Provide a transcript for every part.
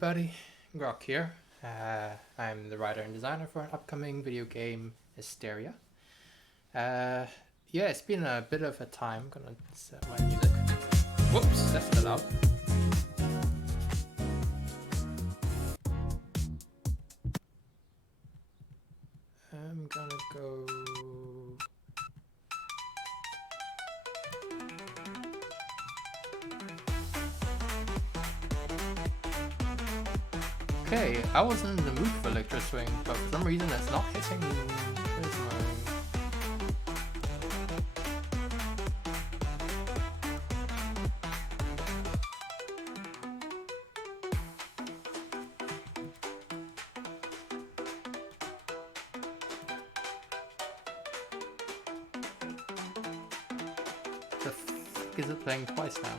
everybody, Grok here. I'm the writer and designer for an upcoming video game, Asteria. Yeah, it's been a bit of a time. I'm gonna set my music. Whoops, that's too loud. I'm gonna go. Okay, I wasn't in the mood for Electro Swing, but for some reason it's not hitting. Where's the fuck is it playing twice now?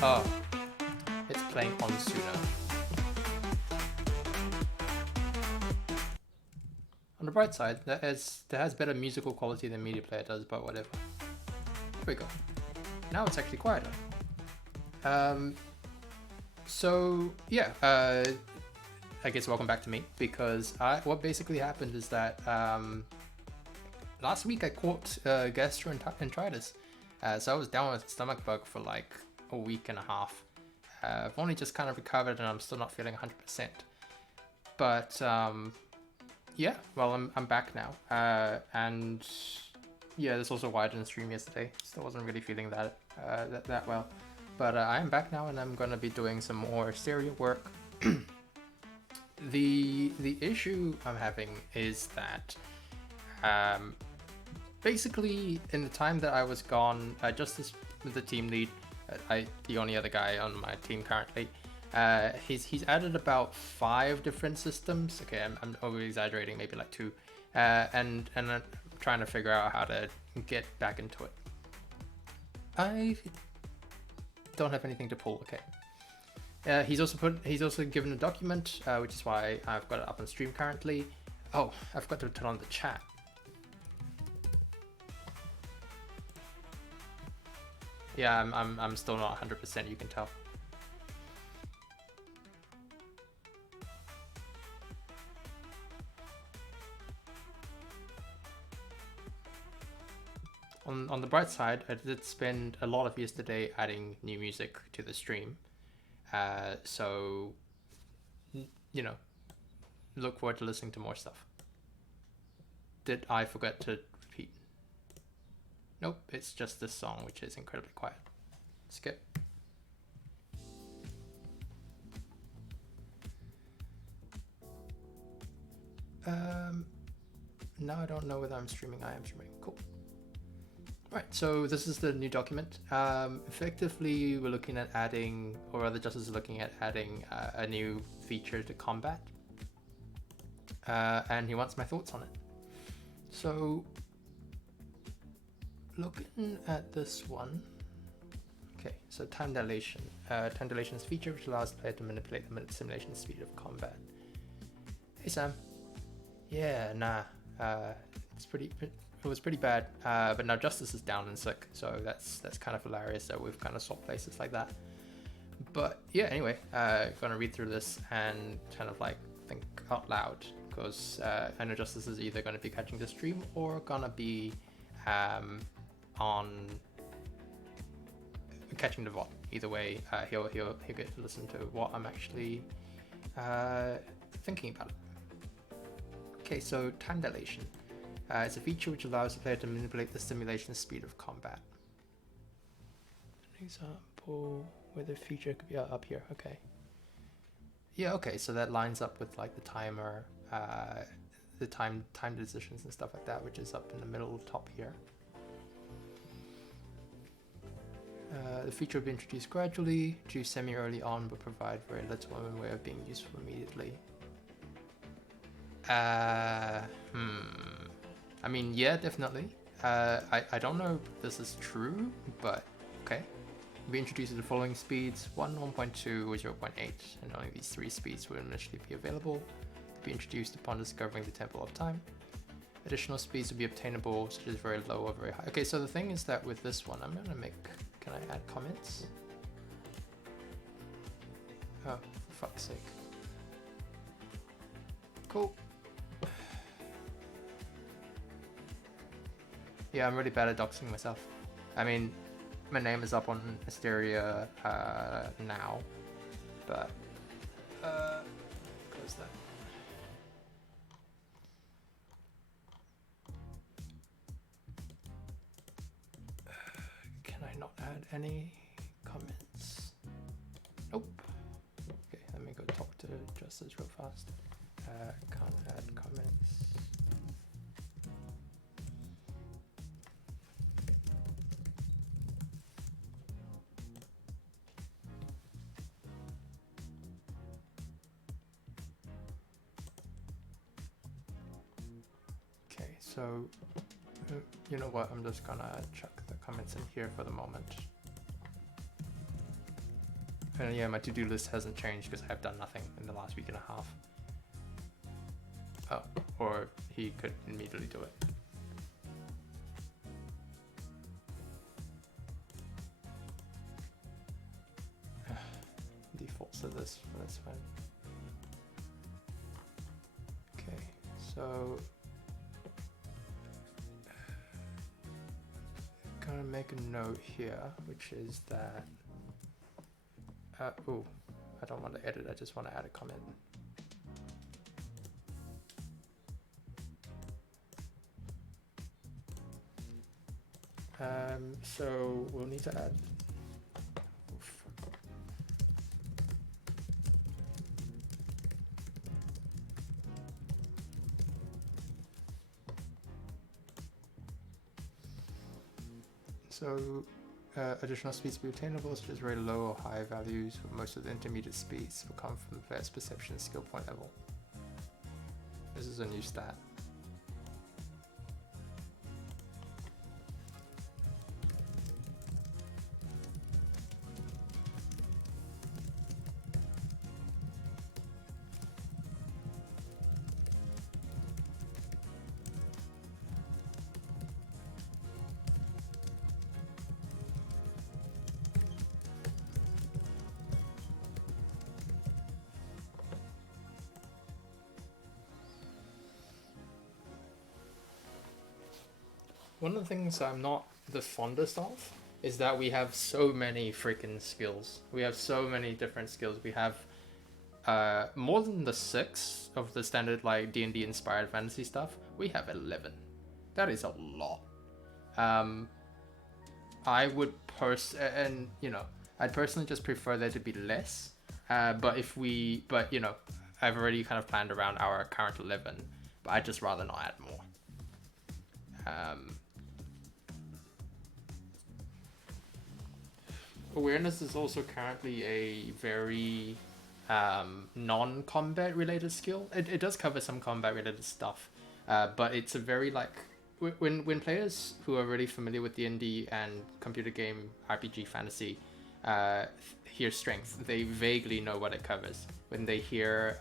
Oh, it's playing on Suno. On the bright side, that has better musical quality than Media Player does, but whatever. There we go. Now it's actually quieter. So yeah, I guess welcome back to me, because what basically happened is that last week I caught gastroenteritis. So I was down with a stomach bug for like a week and a half. I've only just kind of recovered and I'm still not feeling 100%. But yeah, well, I'm back now. And yeah, that's also why I didn't stream yesterday. Still wasn't really feeling that well. But I am back now and I'm going to be doing some more stereo work. The issue I'm having is that basically in the time that I was gone, just as the team lead, the only other guy on my team currently, he's added about 5 different systems. Okay, I'm over exaggerating, maybe like 2, and I'm trying to figure out how to get back into it. I don't have anything to pull. Okay. He's also given a document, which is why I've got it up on stream currently. Oh, I forgot to turn on the chat. Yeah, I'm still not 100%, you can tell. On the bright side, I did spend a lot of yesterday adding new music to the stream. So, you know, look forward to listening to more stuff. Did I forget to repeat? Nope, it's just this song, which is incredibly quiet. Skip. Now I don't know whether I'm streaming. I am streaming. Cool. Right, so this is the new document. Effectively, we're looking at adding, or rather Justice is looking at adding a new feature to combat. And he wants my thoughts on it. So, looking at this one, okay, so time dilation. Time dilation is a feature which allows the player to manipulate the simulation speed of combat. Hey Sam. Yeah, nah. It was pretty bad, but now Justice is down and sick, so that's kind of hilarious that we've kind of swapped places like that. But yeah, anyway, gonna read through this and kind of like think out loud, because I know Justice is either gonna be catching the stream or gonna be on catching the VOD. Either way, he'll get to listen to what I'm actually thinking about it. Okay, so time dilation. It's a feature which allows the player to manipulate the simulation speed of combat. An example where the feature could be up here. Okay. Yeah. Okay. So that lines up with like the timer, the time decisions and stuff like that, which is up in the middle top here. The feature will be introduced gradually, due semi-early on, but provide very little in the way of being useful immediately. I mean, yeah, definitely. I don't know if this is true, but okay. We introduced the following speeds: 1, 1.2, or 0.8, and only these 3 speeds will initially be available. To be introduced upon discovering the Temple of Time. Additional speeds will be obtainable, such as very low or very high. Okay, so the thing is that with this one, I'm gonna make, can I add comments? Oh, for fuck's sake. Cool. Yeah, I'm really bad at doxing myself. I mean, my name is up on Asteria now, but close that. Can I not add any comments? Nope. Okay, let me go talk to Justice real fast. Can't add comments. Okay, so you know what? I'm just gonna chuck the comments in here for the moment. And yeah, my to-do list hasn't changed because I've done nothing in the last week and a half. Oh, or he could immediately do it. Defaults to this, but that's fine. Okay, so I'm gonna make a note here, which is that oh, I don't want to edit, I just want to add a comment. So we'll need to add, so additional speeds will be obtainable, such as very low or high values, but most of the intermediate speeds will come from the player's perception and skill point level. This is a new stat. One of the things I'm not the fondest of is that we have so many freaking skills. We have so many different skills. We have more than the 6 of the standard like D&D inspired fantasy stuff. We have 11. That is a lot. I would and you know, I'd personally just prefer there to be less. But you know, I've already kind of planned around our current 11, but I'd just rather not add more. Awareness is also currently a very non-combat related skill. It does cover some combat related stuff, but it's a very like when players who are really familiar with D&D and computer game RPG fantasy hear strength, they vaguely know what it covers. When they hear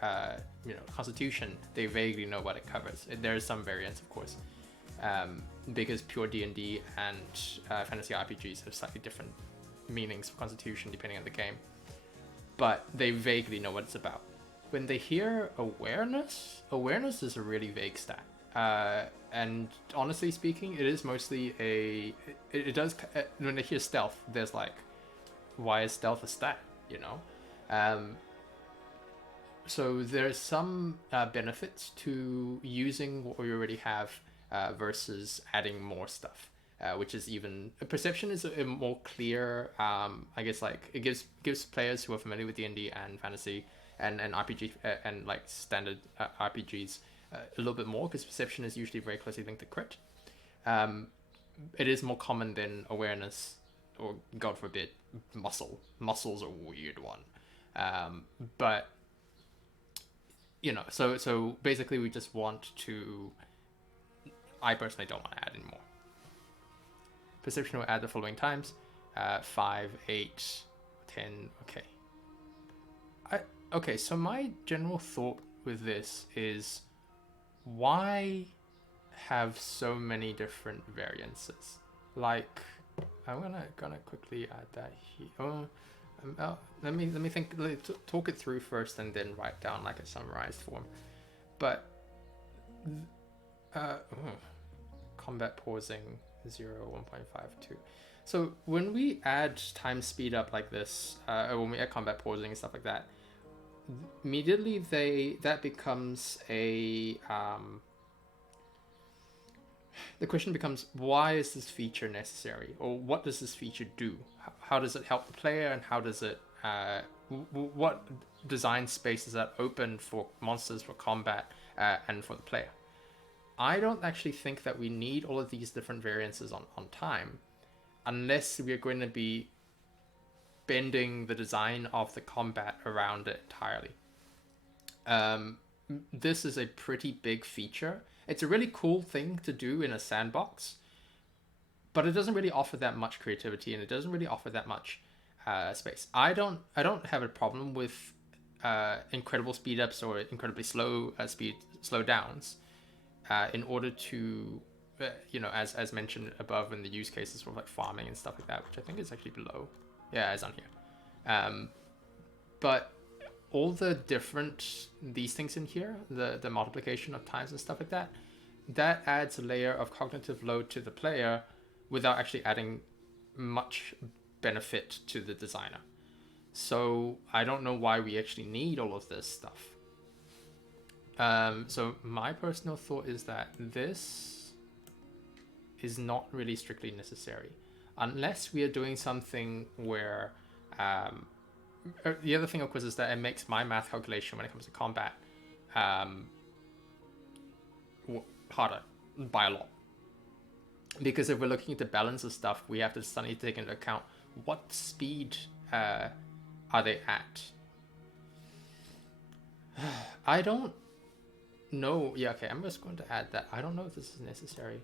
you know, constitution, they vaguely know what it covers. There's some variance, of course, because pure D&D and fantasy RPGs have slightly different meanings for constitution depending on the game, but they vaguely know what it's about. When they hear awareness is a really vague stat, and honestly speaking, it is mostly it does when they hear stealth, there's like, why is stealth a stat, you know? So there's some benefits to using what we already have versus adding more stuff. Which is even perception is a more clear. I guess like it gives players who are familiar with D&D and fantasy and RPG and like standard RPGs a little bit more, because perception is usually very closely linked to crit. It is more common than awareness, or God forbid, muscle. Muscle's a weird one, but you know. So basically, we just want to. I personally don't want to add any more. Perception will add the following times: 5, 8, 10. Okay. So my general thought with this is, why have so many different variances. Like, I'm gonna quickly add that here. Let me think. Talk it through first, and then write down like a summarized form. But combat pausing 1.52. So when we add time speed up like this, or when we add combat pausing and stuff like that, immediately that becomes a the question becomes, why is this feature necessary, or what does this feature do? How does it help the player, and how does it what design space does that open for monsters, for combat, and for the player? I don't actually think that we need all of these different variances on time, unless we're going to be bending the design of the combat around it entirely. This is a pretty big feature. It's a really cool thing to do in a sandbox, but it doesn't really offer that much creativity, and it doesn't really offer that much space. I don't have a problem with incredible speed ups or incredibly slow slow downs in order to as mentioned above in the use cases for like farming and stuff like that, which I think is actually below. Yeah, it's on here. But all the different these things in here, the multiplication of times and stuff like that, that adds a layer of cognitive load to the player without actually adding much benefit to the designer. So I don't know why we actually need all of this stuff. So my personal thought is that this is not really strictly necessary, unless we are doing something where the other thing, of course, is that it makes my math calculation when it comes to combat harder by a lot. Because if we're looking at the balance of stuff, we have to suddenly take into account what speed are they at. I don't know. Yeah, okay, I'm just going to add that. I don't know if this is necessary.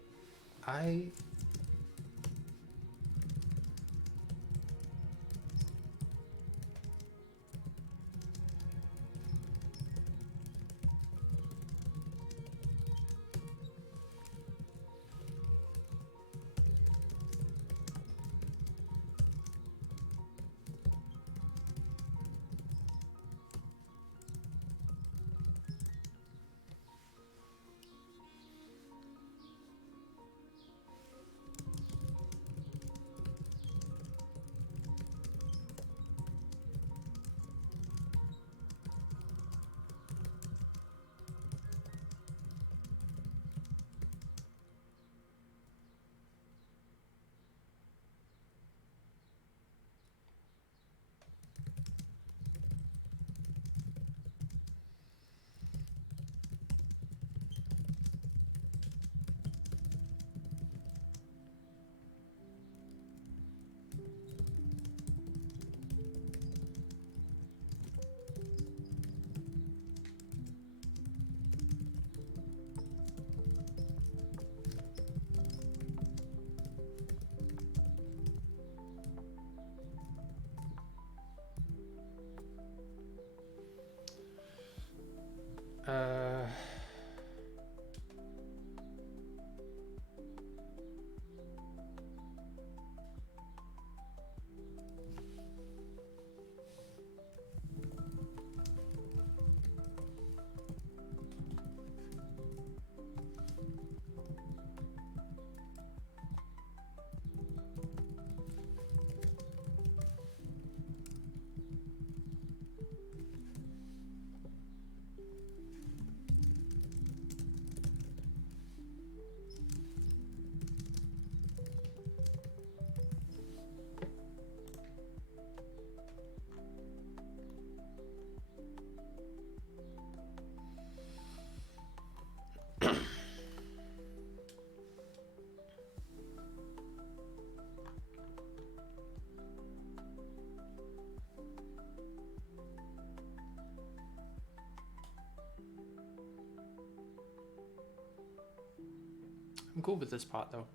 I'm cool with this part though.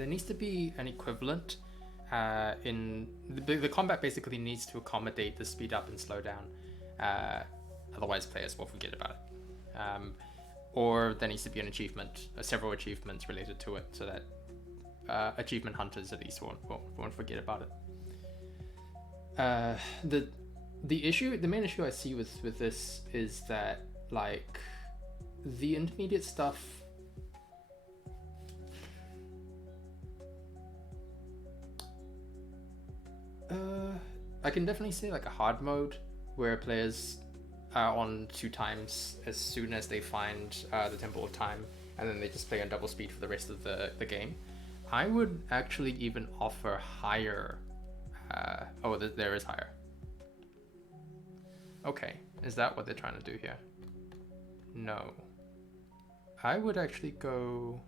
there needs to be an equivalent in the combat. Basically needs to accommodate the speed up and slow down. Otherwise, players will forget about it. Or there needs to be an achievement, several achievements related to it, so that achievement hunters at least won't forget about it. The main issue I see with this is that, like, the intermediate stuff, I can definitely say like a hard mode where players are on 2 times as soon as they find the Temple of Time, and then they just play on double speed for the rest of the game. I would actually even offer higher. There is higher. Okay, is that what they're trying to do here? No. I would actually go...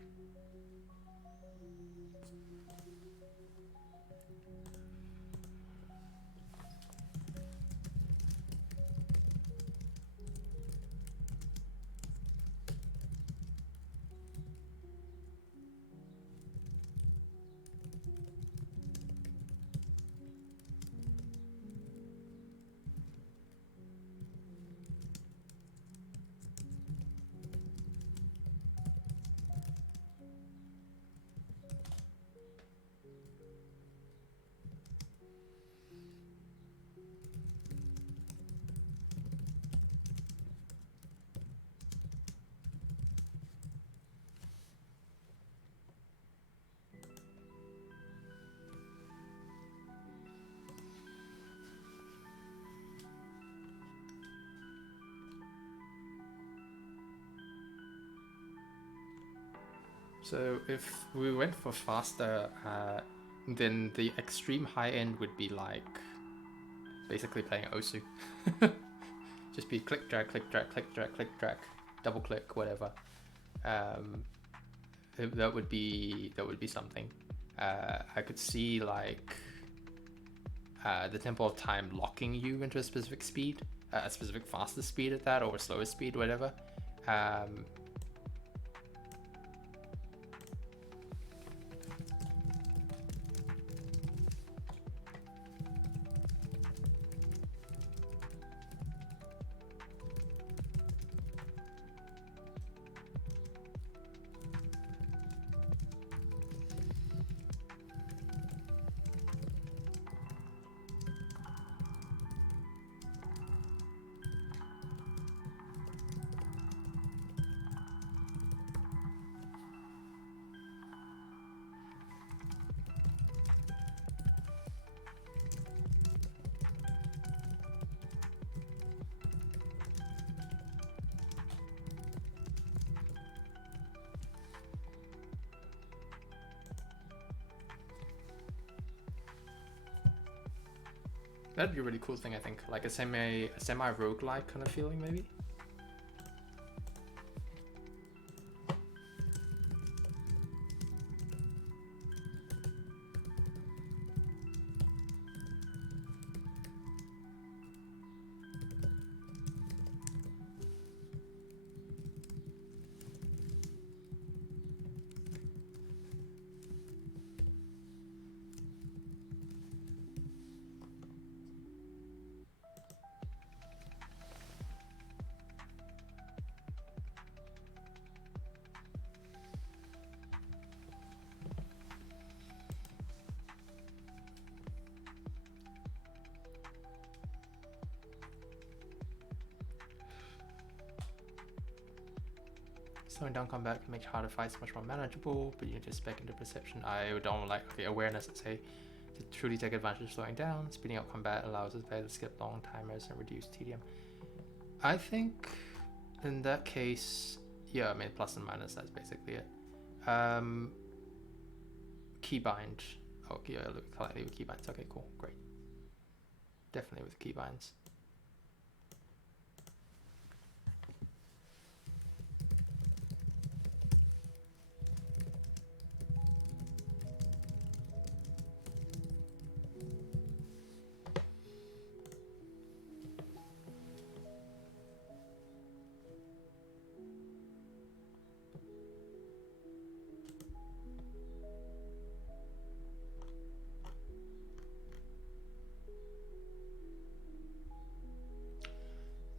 So if we went for faster, then the extreme high end would be like basically playing Osu. Just be click drag, click drag, click drag, click drag, double click, whatever. That would be something. I could see like the Temple of Time locking you into a specific speed, a specific faster speed at that, or a slower speed, whatever. That'd be a really cool thing, I think. Like a semi roguelike kind of feeling, maybe. Slowing down combat can make harder fights much more manageable, but you need to spec into perception. I don't like awareness, let's say. To truly take advantage of slowing down, speeding up combat allows us to skip long timers and reduce tedium. I think in that case, yeah, I mean plus and minus, that's basically it. Keybind. Oh, yeah, look slightly with keybinds. Okay, cool, great. Definitely with keybinds.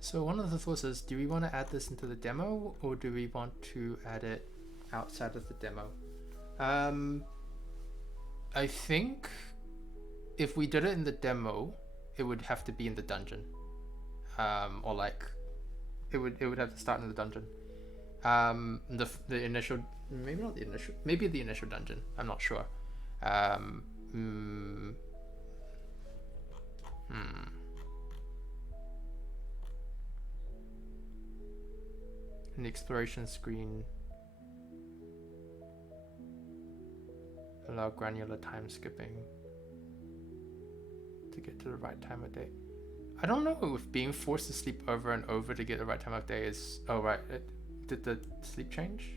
So one of the thoughts is, do we want to add this into the demo, or do we want to add it outside of the demo? I think if we did it in the demo, it would have to be in the dungeon, or like it would have to start in the dungeon. The initial, maybe not the initial, maybe the initial dungeon. I'm not sure. In the exploration screen, allow granular time skipping to get to the right time of day. I don't know if being forced to sleep over and over to get the right time of day is... Oh, right. Did the sleep change?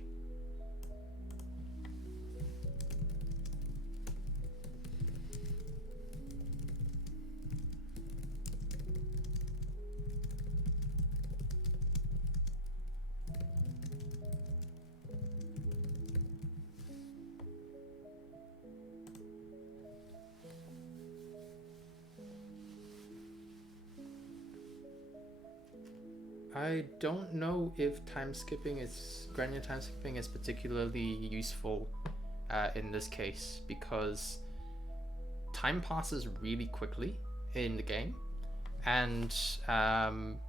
I don't know if granular time skipping is particularly useful in this case, because time passes really quickly in the game, and time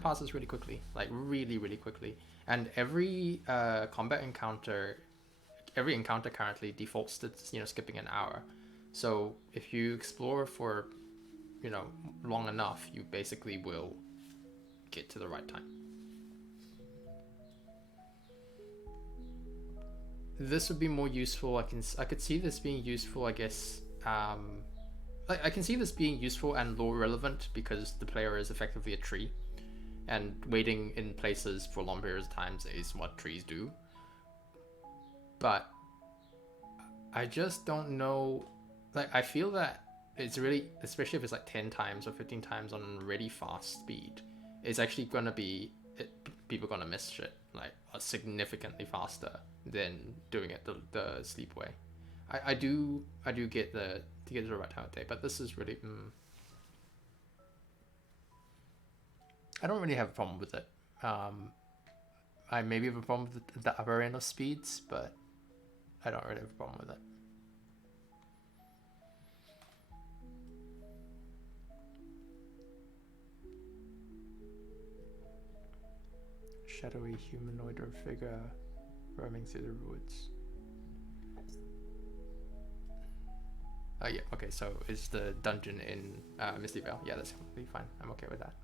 passes really quickly, like really quickly, and every encounter currently defaults to skipping an hour. So if you explore for long enough, you basically will get to the right time. This would be more useful. I could see this being useful, I guess. I can see this being useful and lore relevant because the player is effectively a tree, and waiting in places for long periods of times is what trees do. But I just don't know. Like, I feel that it's really, especially if it's like 10 times or 15 times on really fast speed, it's actually going to be, people are going to miss shit like significantly faster than doing it the sleep way. I do get to get to the right time of day, but this is really I don't really have a problem with it. I maybe have a problem with the upper end of speeds, but I don't really have a problem with it. Shadowy humanoid or figure roaming through the woods. Oh yeah, okay, so it's the dungeon in Misty Vale. Yeah, that's completely fine. I'm okay with that.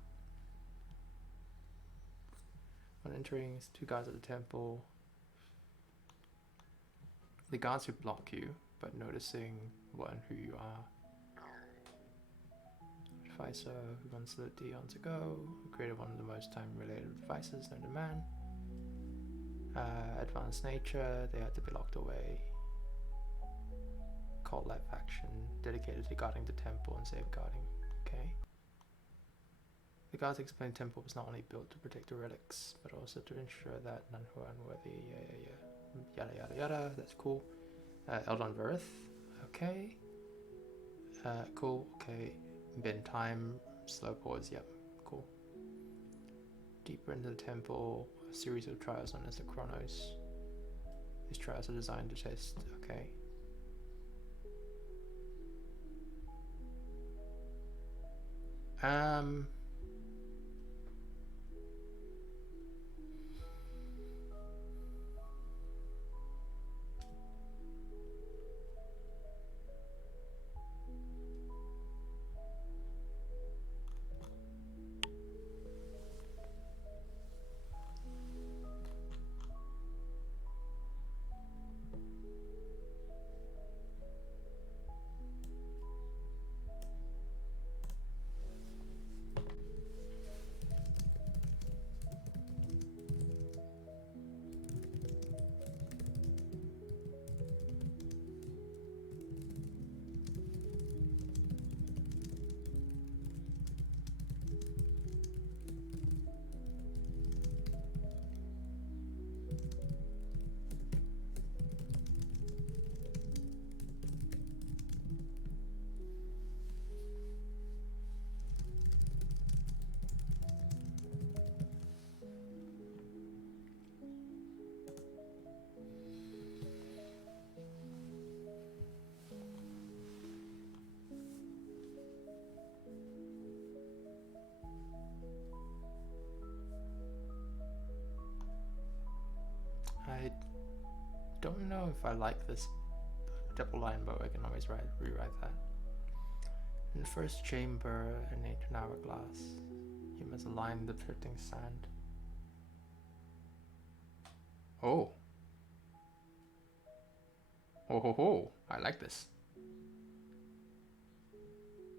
On entering, two guards at the temple. The guards who block you, but noticing what and who you are. Advisor who wants the Eons ago, who created one of the most time-related devices known to man. Advanced nature, they had to be locked away. Cult-like faction, dedicated to guarding the temple and safeguarding. Okay. The guards explained the temple was not only built to protect the relics, but also to ensure that none who are unworthy, yada yada yada, that's cool. Eldon Verith, okay. Cool, okay. Bin time, slow pause, yep, cool. Deeper into the temple, a series of trials known as the Chronos. These trials are designed to test, okay. I don't know if I like this double line, but I can always rewrite that. In the first chamber, an ancient hourglass. You must align the drifting sand. Oh. Oh ho ho, I like this.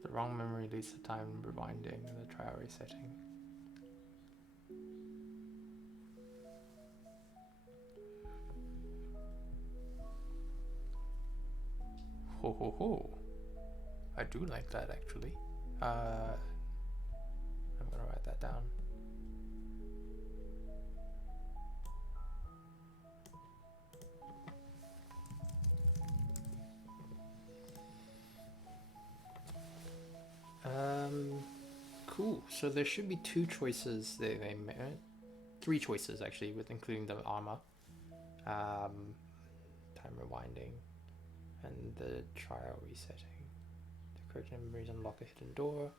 The wrong memory leads to time rewinding and the trial resetting. Ho ho ho. I do like that actually. I'm gonna write that down. Cool. So there should be two choices they made. Three choices actually, with including the armor, time rewinding, and the trial resetting. The correct memories unlock a hidden door.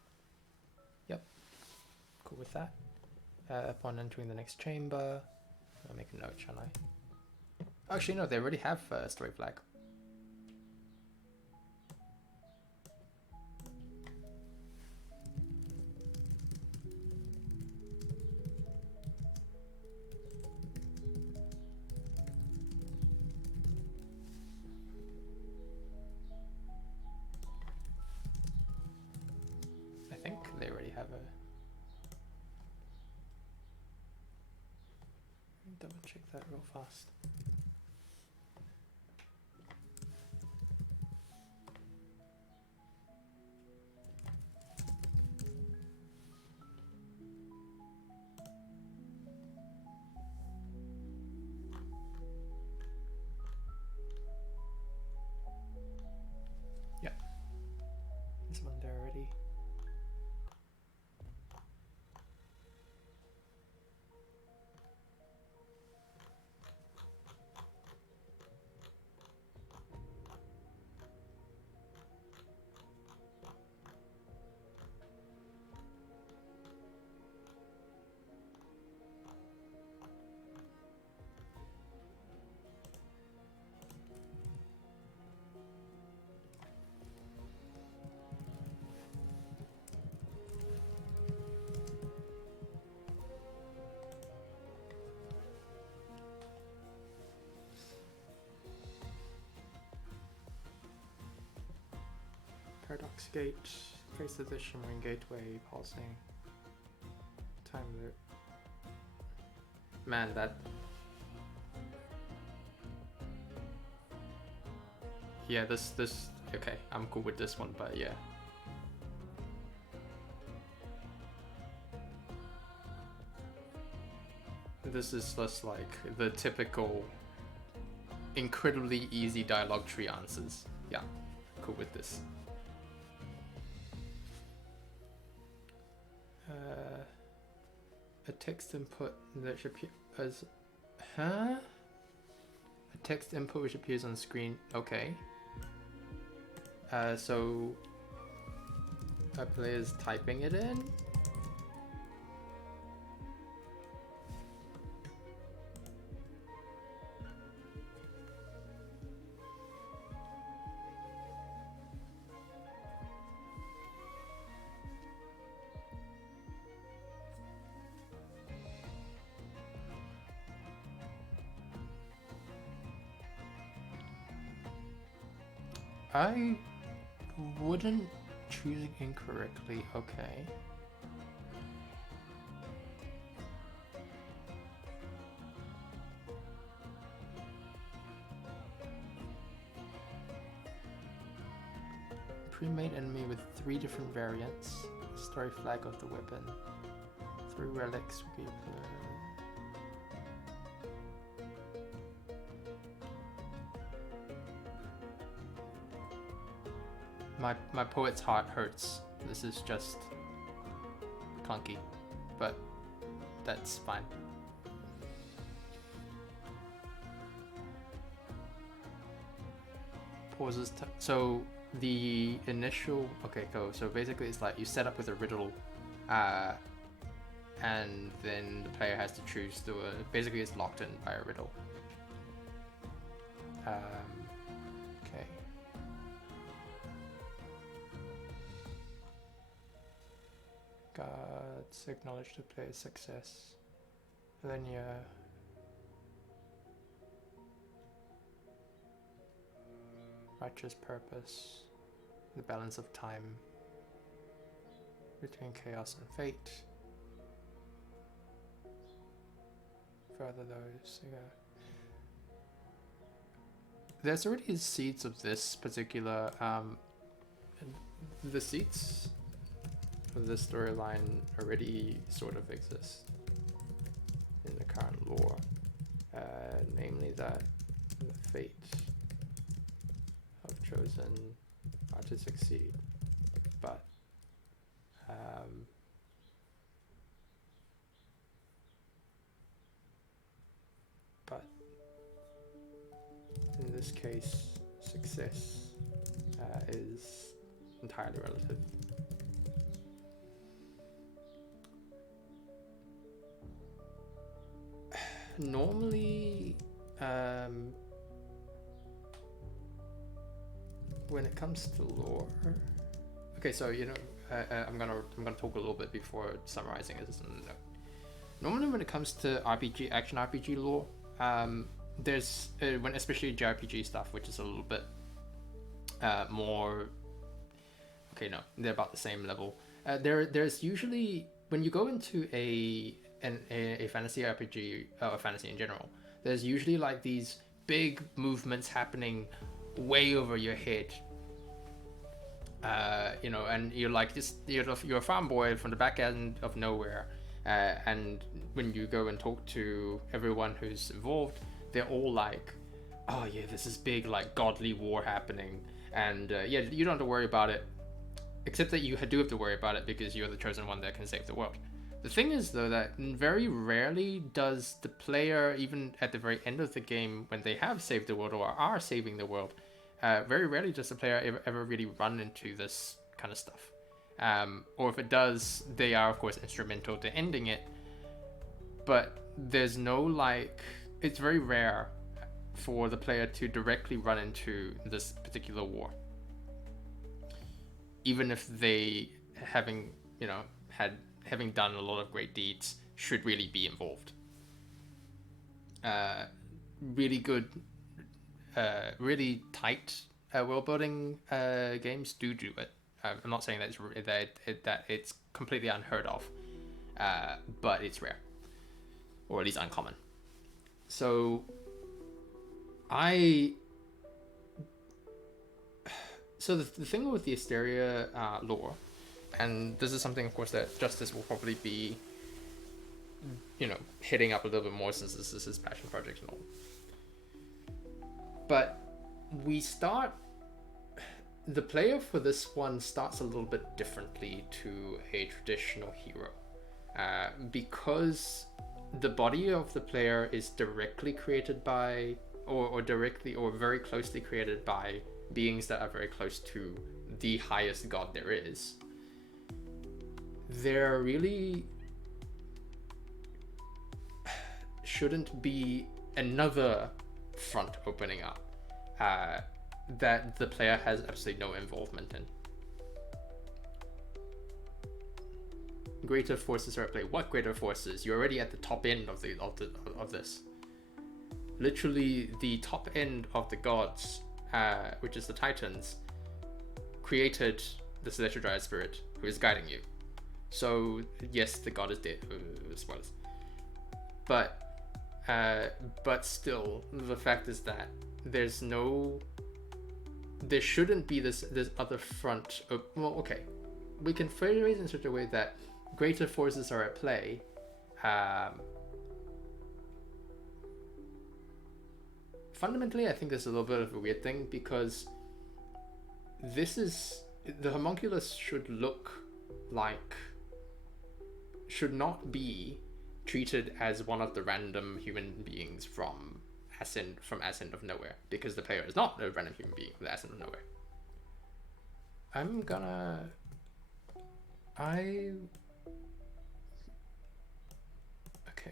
Yep. Cool with that. Upon entering the next chamber, I'll make a note, shall I? Actually, no, they already have story flag. I think they already have a... Double check that real fast. Yeah, this one there already. Paradox gate, face the shimmering gateway, pausing. Time loop. Man, that... Yeah, this... Okay, I'm cool with this one, but yeah. This is just like the typical incredibly easy dialogue tree answers. Yeah, cool with this. A text input that should appear as... Huh? A text input which appears on screen. Okay. So... a player's typing it in? I wouldn't choose incorrectly, okay. Pre-made enemy with 3 different variants. Story flag of the weapon. 3 relics. My poet's heart hurts. This is just clunky, but that's fine. Pauses. So the initial. Okay, go. So basically, it's like you set up with a riddle, and then the player has to choose the. Basically, it's locked in by a riddle. Okay. Gods acknowledge the player's success. Linear. Righteous purpose. The balance of time between chaos and fate. Further those, yeah. There's already seeds of this particular, the seeds of this storyline already sort of exist in the current lore, namely that the fate of chosen are to succeed, but in this case, success is entirely relative. Normally, when it comes to lore, okay, so you know, I'm gonna talk a little bit before summarizing this. Normally, when it comes to action RPG lore, there's when especially JRPG stuff, which is a little bit more. Okay, no, they're about the same level. There's usually when you go into a fantasy RPG or fantasy in general, there's usually like these big movements happening way over your head. You know, and you're like this. You're a farm boy from the back end of nowhere, and when you go and talk to everyone who's involved, they're all like, "Oh yeah, this is big like godly war happening," and yeah, you don't have to worry about it. Except that you do have to worry about it because you're the chosen one that can save the world. The thing is, though, that very rarely does the player, even at the very end of the game, when they have saved the world or are saving the world, very rarely does the player ever really run into this kind of stuff. Or if it does, they are, of course, instrumental to ending it. But there's no, like... It's very rare for the player to directly run into this particular war. Even if they, having done a lot of great deeds, should really be involved. Really good, really tight world building games do it. I'm not saying that it's completely unheard of, but it's rare, or at least uncommon. So, So the thing with the Asteria lore, and this is something, of course, that Justice will probably be, you know, hitting up a little bit more since this is his passion project and all. But the player for this one starts a little bit differently to a traditional hero, because the body of the player is directly created by, or directly or very closely created by beings that are very close to the highest god there is. There really shouldn't be another front opening up that the player has absolutely no involvement in. Greater forces are at play. What greater forces? You're already at the top end of this. Literally, the top end of the gods, which is the Titans, created the Celestial Dryad Spirit, who is guiding you. So yes, the god is dead. Spoilers. But still, the fact is that there shouldn't be this other front. Well, okay, we can phrase it in such a way that greater forces are at play. Fundamentally, I think this is a little bit of a weird thing, because the homunculus should not be treated as one of the random human beings from Ascend of Nowhere, because the player is not a random human being from the Ascend of Nowhere. Okay.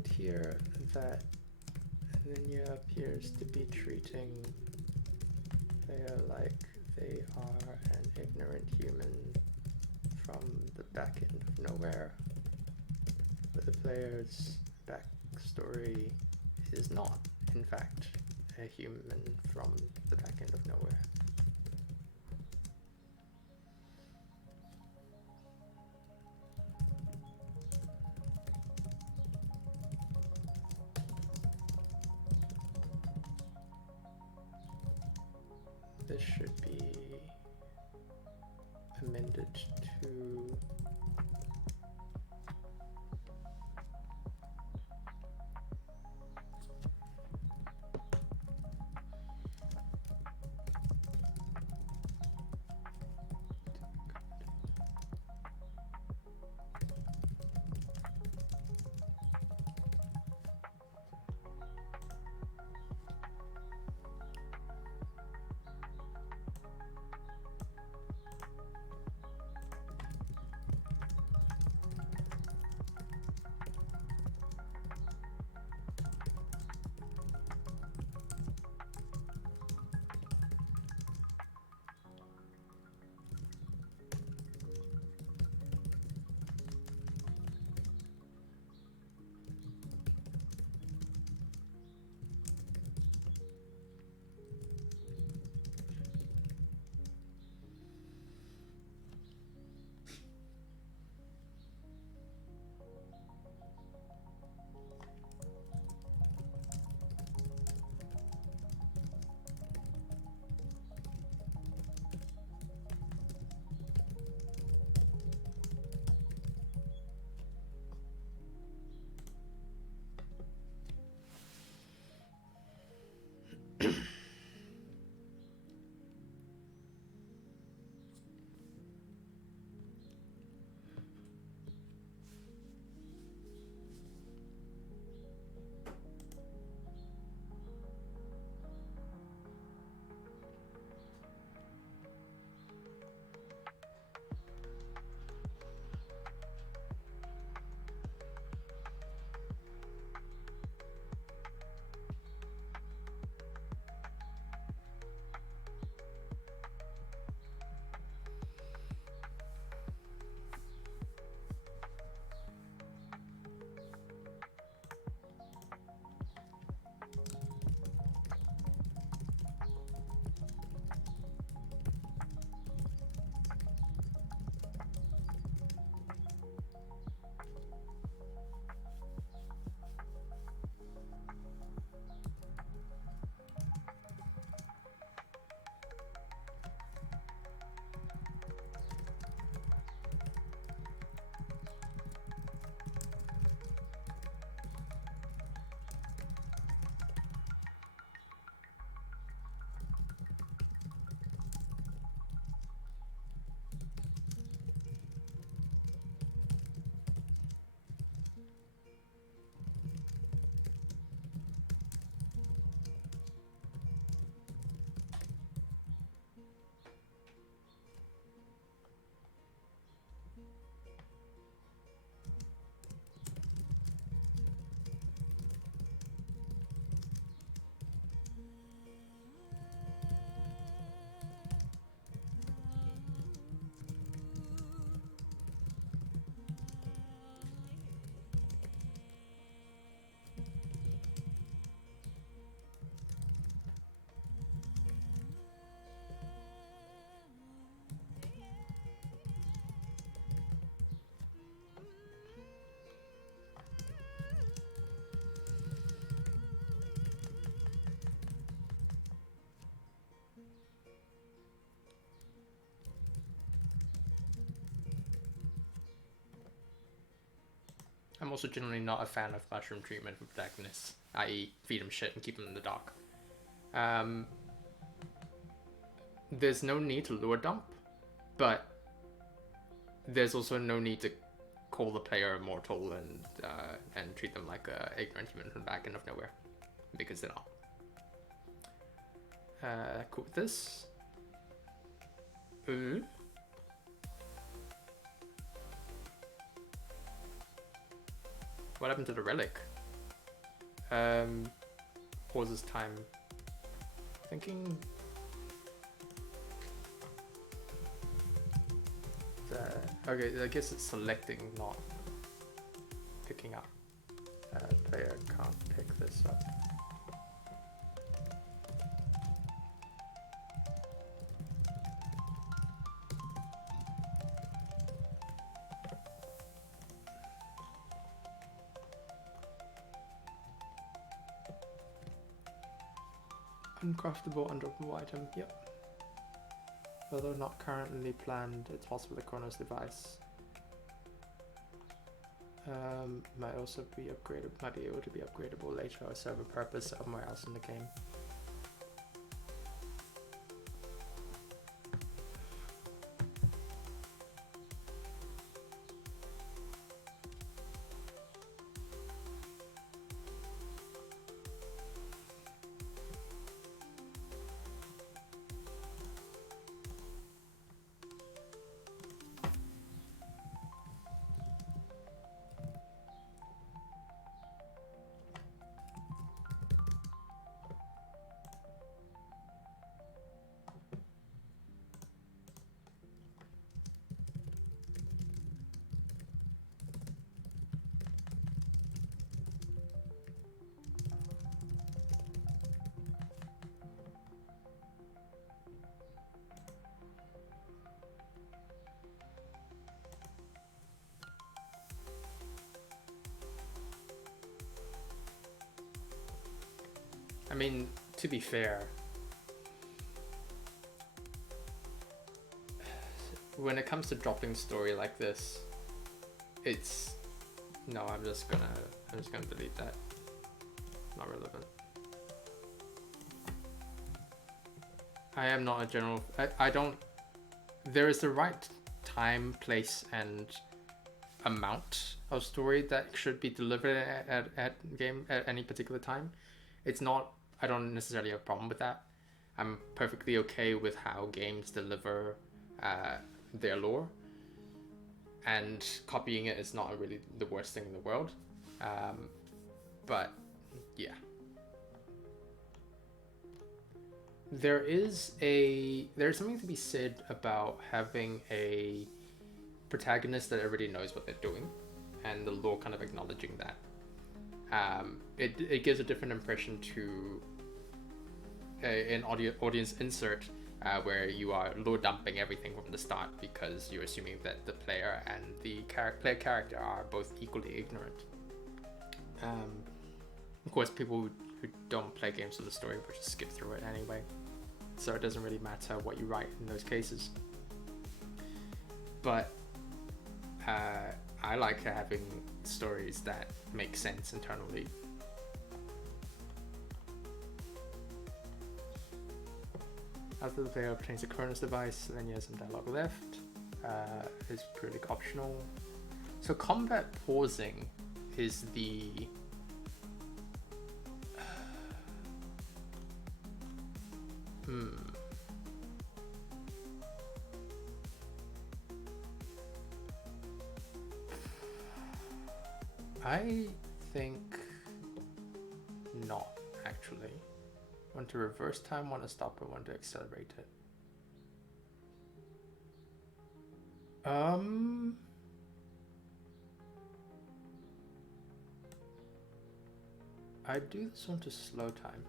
note here that Linya appears to be treating player like they are an ignorant human from the back end of nowhere, but the player's backstory is not, in fact, a human from the back end of nowhere. This should be amended to I'm also generally not a fan of mushroom treatment for protagonists, i.e. feed them shit and keep them in the dark. There's no need to lure dump, but there's also no need to call the player immortal and treat them like a ignorant human from the back end of nowhere, because they're not. Cool with this. Ooh. What happened to the relic? Pauses time. Thinking okay, I guess it's selecting, not picking up. Player can't pick this up. Uncraftable, undroppable item, yep. Although not currently planned, it's possible the Chronos device might also be upgraded, might be able to be upgradable later or serve a purpose somewhere else in the game. I mean, to be fair, when it comes to dropping story like this, it's no. I'm just gonna delete that. Not relevant. I am not a general. I don't. There is the right time, place, and amount of story that should be delivered at any particular time. It's not. I don't necessarily have a problem with that. I'm perfectly okay with how games deliver their lore, and copying it is not really the worst thing in the world. But yeah, there's something to be said about having a protagonist that already knows what they're doing, and the lore kind of acknowledging that. It gives a different impression to an audience insert where you are lore dumping everything from the start because you're assuming that the player and the player character are both equally ignorant. Of course, people who don't play games with the story will just skip through it anyway, so it doesn't really matter what you write in those cases. But I like having stories that make sense internally. After the player obtains the Chronos device, then you have some dialogue left. It's purely optional. So combat pausing is the I think not, actually. Want to reverse time, want to stop it, want to accelerate it. I do this one to slow time.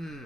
Hmm.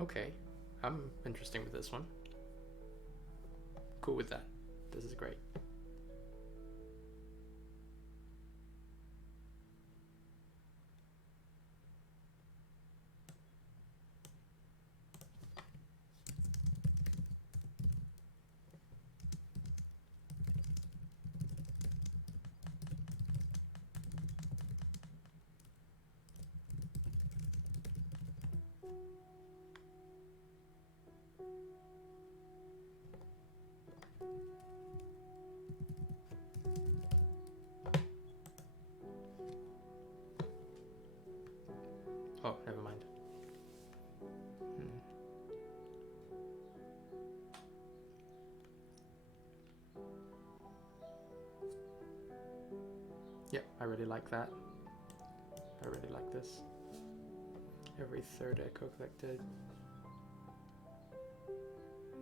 Okay. I'm interesting with this one. Cool with that. This is great. Oh, never mind. Yeah, I really like that. I really like this. Every third echo collected.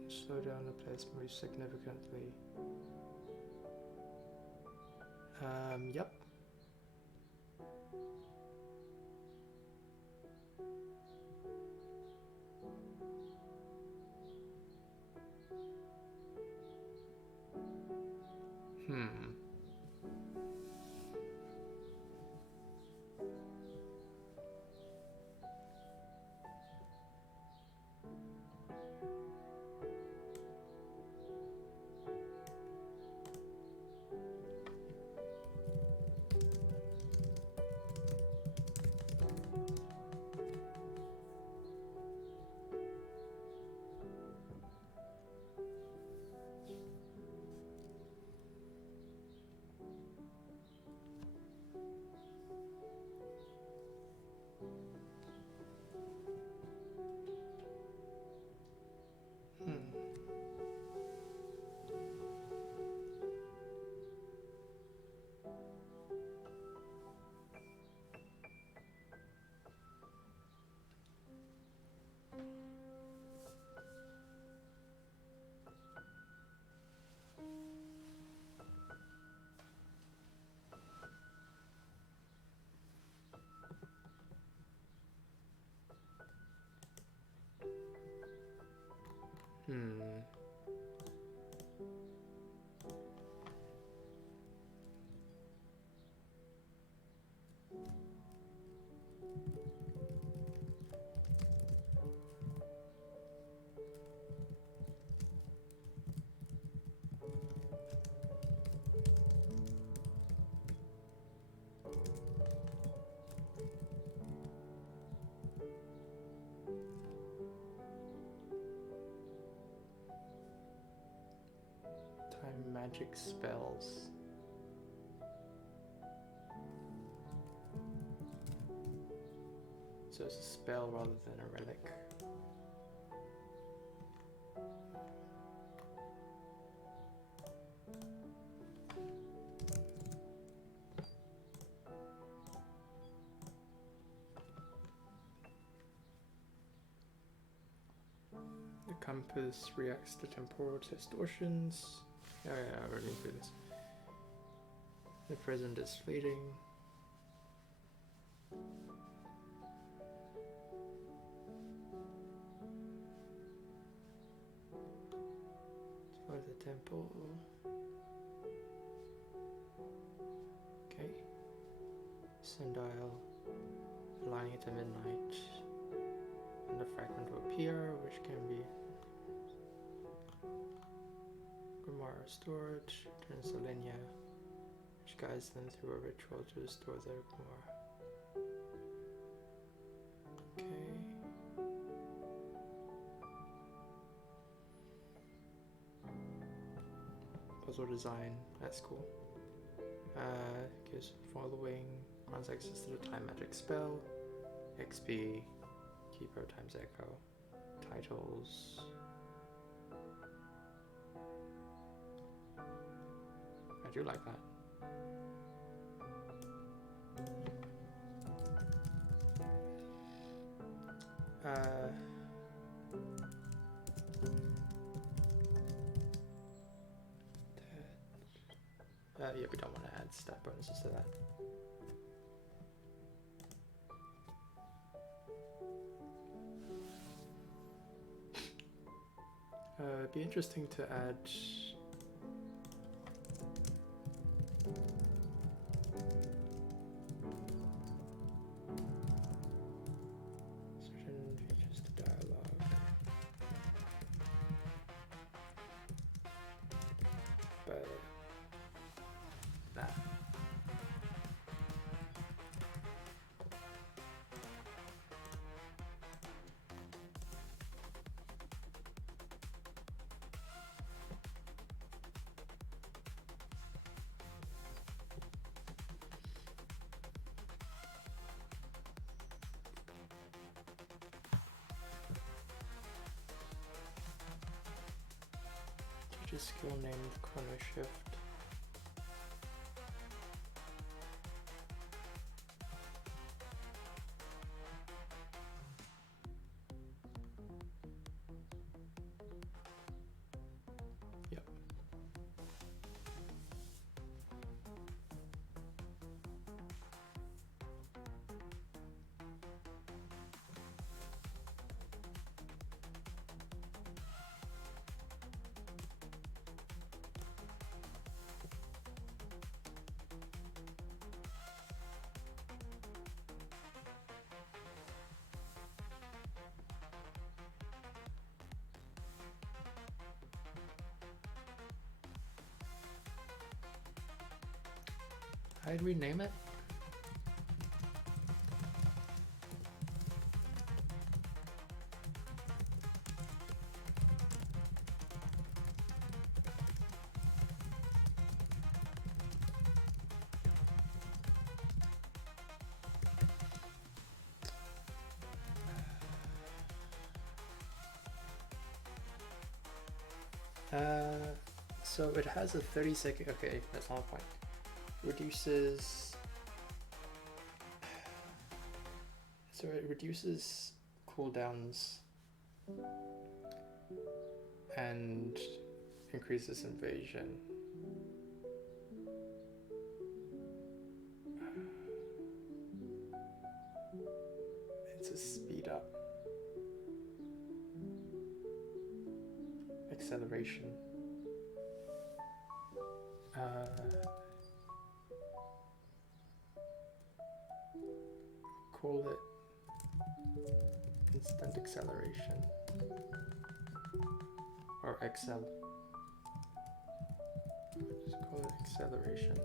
Slow down the place more significantly. Yep. Hmm. magic spells. So it's a spell rather than a relic. The compass reacts to temporal distortions. Oh yeah, I've already been through this. The present is fleeting. For the temple. Okay. Sundial. Aligning it to midnight. And the fragment will appear, which can be Grimoire storage, turns to Linya, which guides them through a ritual to restore their Grimoire. Okay. Puzzle design, that's cool. Gives following, grants access to the time magic spell, XP, Keeper times Echo, titles. I do like that. Yeah, we don't want to add stat bonuses to that. It'd be interesting to add certain features to dialogue. But nah. Teacher skill named Chrono Shift. Yep. I'd rename it. So it has a 30-second. Okay, that's not the point. Reduces. So it reduces cooldowns and increases invasion. It's a speed up. Acceleration. Call it instant acceleration or XL. Just call it acceleration.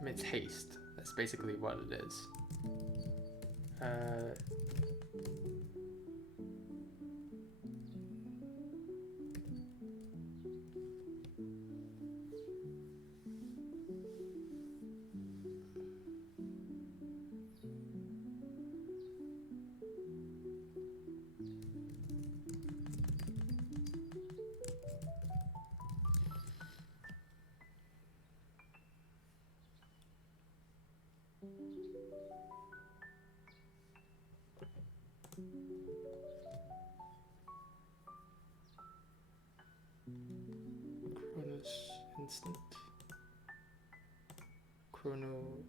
I mean, it's haste. That's basically what it is. Chronos instant. Chrono.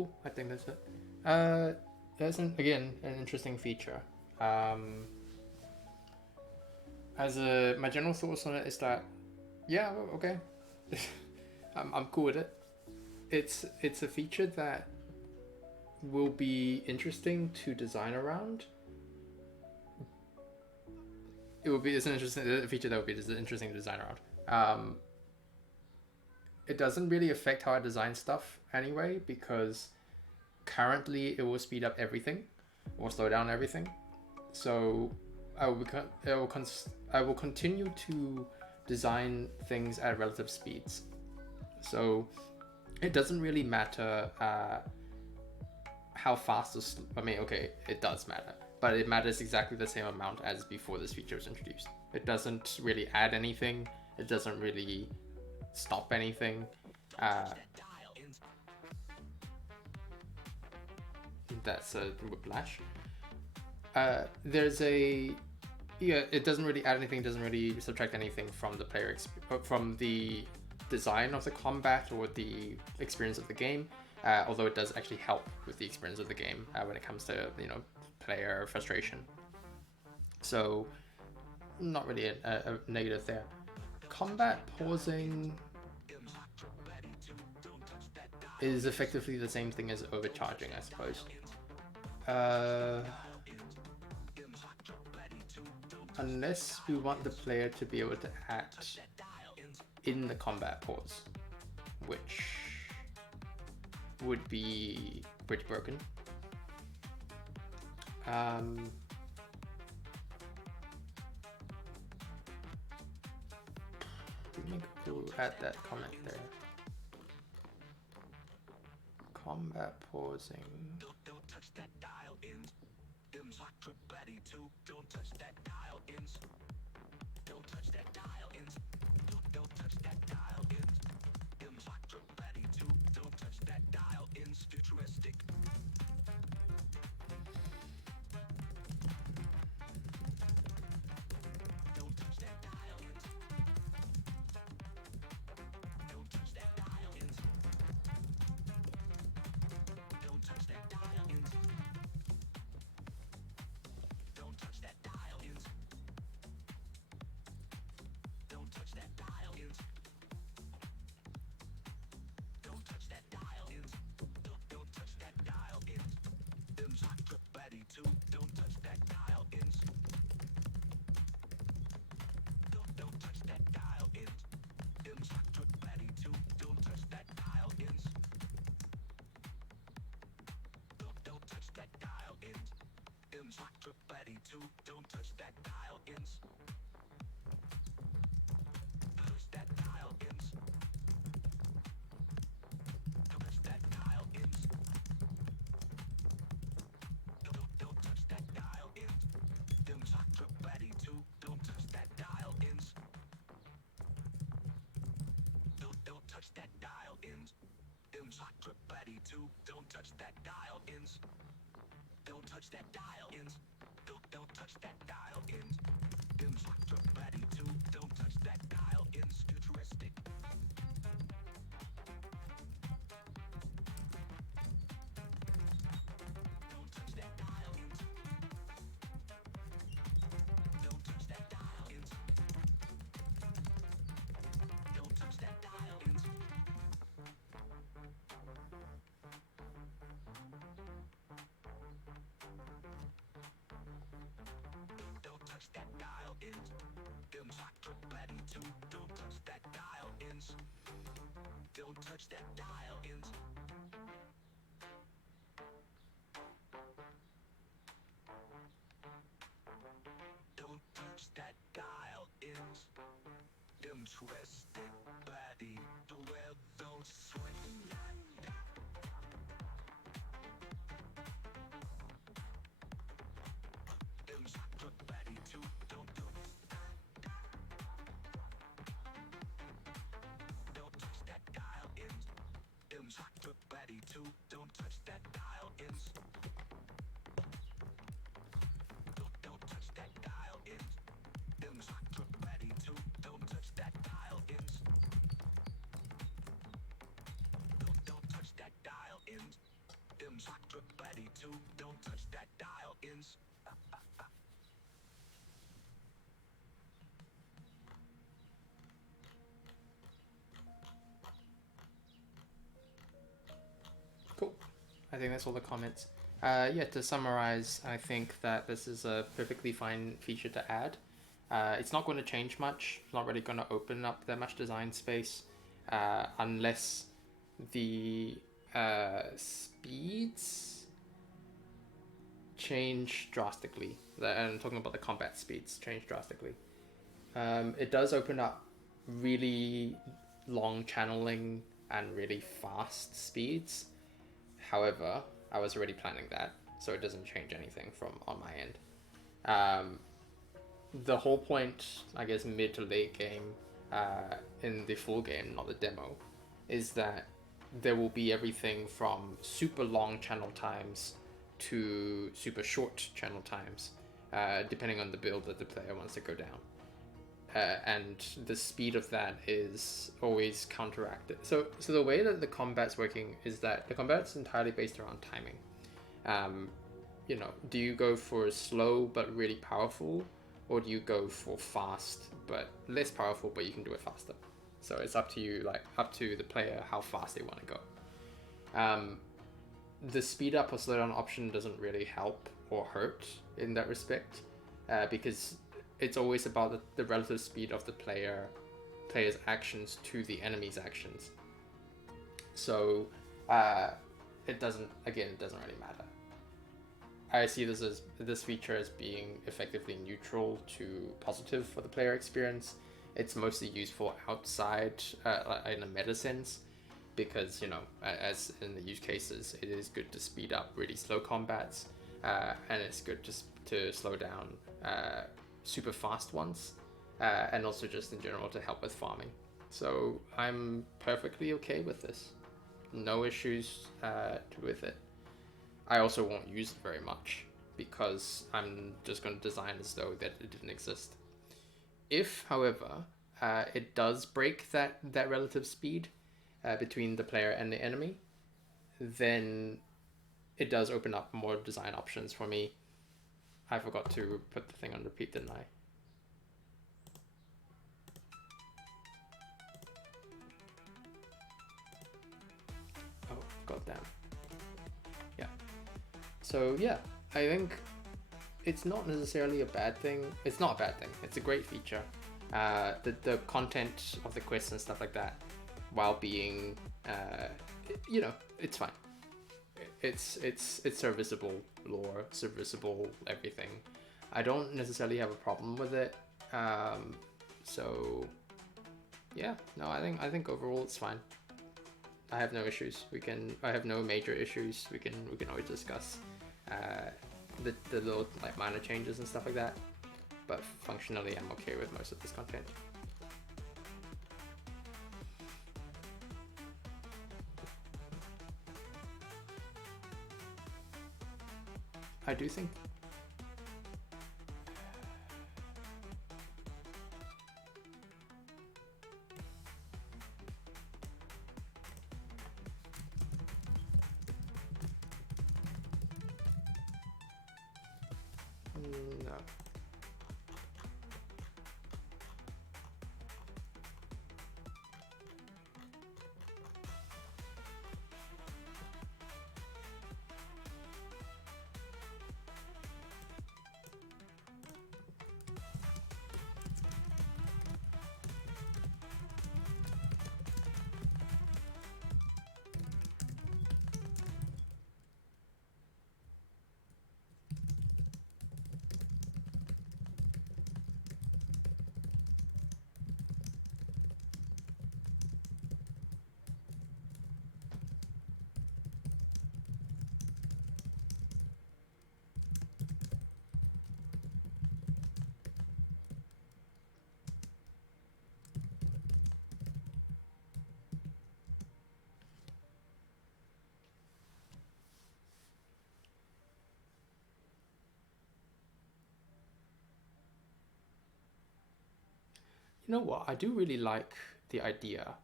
cool. I think that's it. That's again an interesting feature. My general thoughts on it is that, yeah, okay, I'm cool with it. It's a feature that will be interesting to design around. It's an interesting feature that will be interesting to design around. It doesn't really affect how I design stuff anyway, because currently it will speed up everything or slow down everything. So I will continue to design things at relative speeds. So it doesn't really matter how fast it does matter, but it matters exactly the same amount as before this feature was introduced. It doesn't really add anything. It doesn't really stop anything. That's a whiplash. It doesn't really add anything. Doesn't really subtract anything from the from the design of the combat or the experience of the game. Although it does actually help with the experience of the game when it comes to player frustration. So not really a negative there. Combat pausing is effectively the same thing as overcharging, I suppose. Unless we want the player to be able to act in the combat pause, which would be pretty broken. Let me go add that comment there. Combat pausing. Don't touch that dial in. Don't touch that dial in. Don't touch that dial in. Don't touch that dial in. Don't touch that dial in. Futuristic. Don't touch that dial in. Don't touch that dial in. Don't touch that dial in. Don't touch that dial in. Don't touch that dial in. Don't touch that dial in. Don't touch that dial in. Ready to. Don't touch that dial in. Don't touch that dial in. Ready to. Don't touch that dial in. Don't touch that dial in. Ready to. Don't touch that dial in. Touch that dial in. Don't touch that dial in. Don't touch that dial in. Ready to. Don't touch that dial in. Don't touch that dial in. Ready to. Don't touch that dial in. Don't touch that dial in. Don't touch that dial in. Ready to. Don't touch that dial in. Futuristic. Don't touch that dial in. Don't touch that dial in. Don't touch that dial in. Don't touch that dial in. Ready to. Don't touch that dial in. Don't touch that dial in. Don't touch that dial in. Interesting body. The web don't swing. Ready to. Don't touch that dial in. Ready to. Don't touch that dial in. Don't touch that dial in. Ready to. Don't touch that dial in. think that's all the comments. Yeah, to summarize, I think that this is a perfectly fine feature to add. It's not going to change much. It's not really going to open up that much design space, unless the speeds change drastically. I'm talking about the combat speeds change drastically. It does open up really long channeling and really fast speeds. However, I was already planning that, so it doesn't change anything from on my end. The whole point, I guess, mid to late game, in the full game, not the demo, is that there will be everything from super long channel times to super short channel times, depending on the build that the player wants to go down. And the speed of that is always counteracted. So the way that the combat's working is that the combat's entirely based around timing. Do you go for slow but really powerful, or do you go for fast but less powerful but you can do it faster? So it's up to you, up to the player how fast they want to go. The speed up or slow down option doesn't really help or hurt in that respect, because it's always about the relative speed of the player's actions to the enemy's actions. So it doesn't really matter. I see this feature as being effectively neutral to positive for the player experience. It's mostly useful outside, in a meta sense, because as in the use cases, it is good to speed up really slow combats, and it's good to slow down super fast ones, and also just in general to help with farming. So I'm perfectly okay with this. No issues with it. I also won't use it very much because I'm just going to design as though that it didn't exist. If, however, it does break that relative speed between the player and the enemy, then it does open up more design options for me. I forgot to put the thing on repeat, didn't I? Oh, goddamn. Yeah. So yeah, I think it's not necessarily a bad thing. It's not a bad thing. It's a great feature. The content of the quests and stuff like that, while being, it's fine. It's serviceable lore, serviceable everything. I don't necessarily have a problem with it. So yeah, no, I think overall it's fine. I have no issues. I have no major issues. We can always discuss the little minor changes and stuff like that. But functionally, I'm okay with most of this content. I do think. No. You know what? I do really like the idea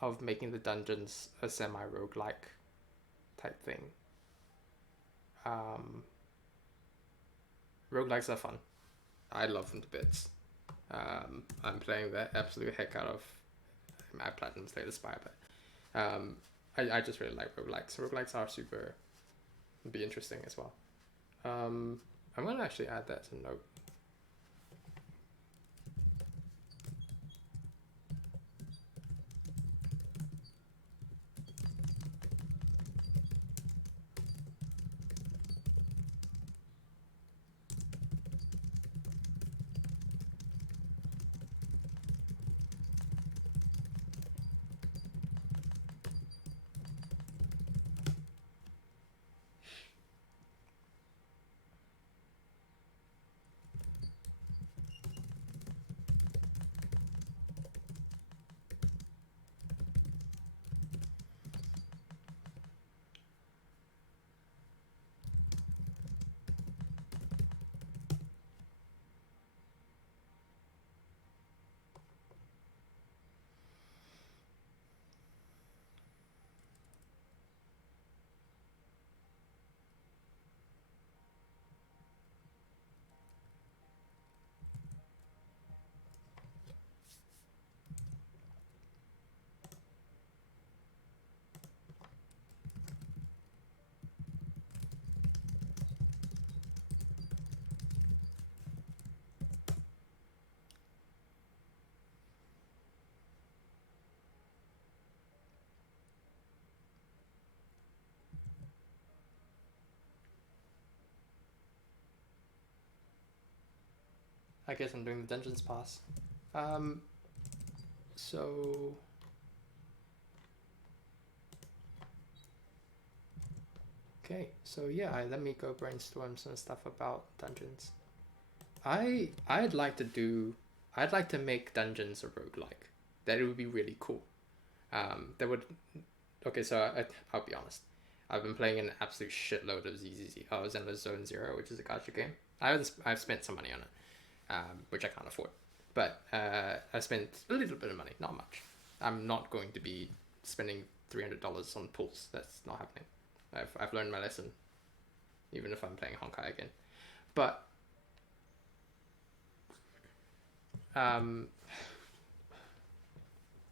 of making the dungeons a semi-roguelike type thing. Roguelikes are fun. I love them to bits. I'm playing the absolute heck out of my Platinum Slay the Spire, but I just really like roguelikes. Roguelikes are super, be interesting as well. I'm gonna actually add that as a note. I guess I'm doing the dungeons pass. So okay, so yeah, let me go brainstorm some stuff about dungeons. I'd like to make dungeons a roguelike. That would be really cool. That would okay. So I'll be honest. I've been playing an absolute shitload of ZZZ. I was in the Zone Zero, which is a gacha game. I've spent some money on it, which I can't afford. But I spent a little bit of money, not much. I'm not going to be spending $300 on pools. That's not happening. I've learned my lesson, even if I'm playing Honkai again. But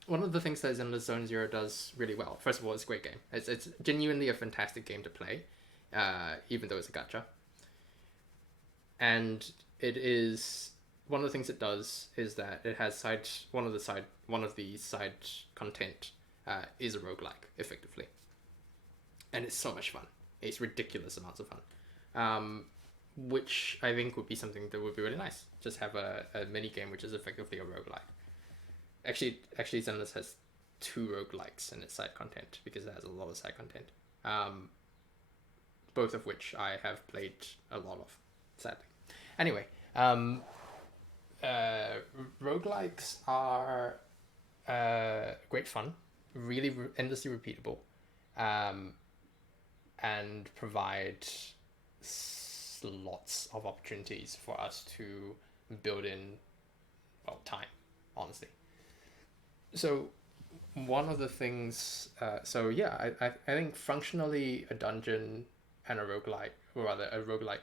one of the things that Zenless Zone Zero does really well, first of all, it's a great game. It's genuinely a fantastic game to play, even though it's a gacha. And it is one of the things it does is that it has one of the side content is a roguelike, effectively. And it's so much fun. It's ridiculous amounts of fun. Which I think would be something that would be really nice. Just have a mini game which is effectively a roguelike. Actually, Zenless has 2 roguelikes in its side content because it has a lot of side content. Both of which I have played a lot of, sadly. Anyway, roguelikes are great fun, really endlessly repeatable, and provide lots of opportunities for us to build in, well, time, honestly. So one of the things, I think functionally a dungeon and a roguelike, or rather a roguelike,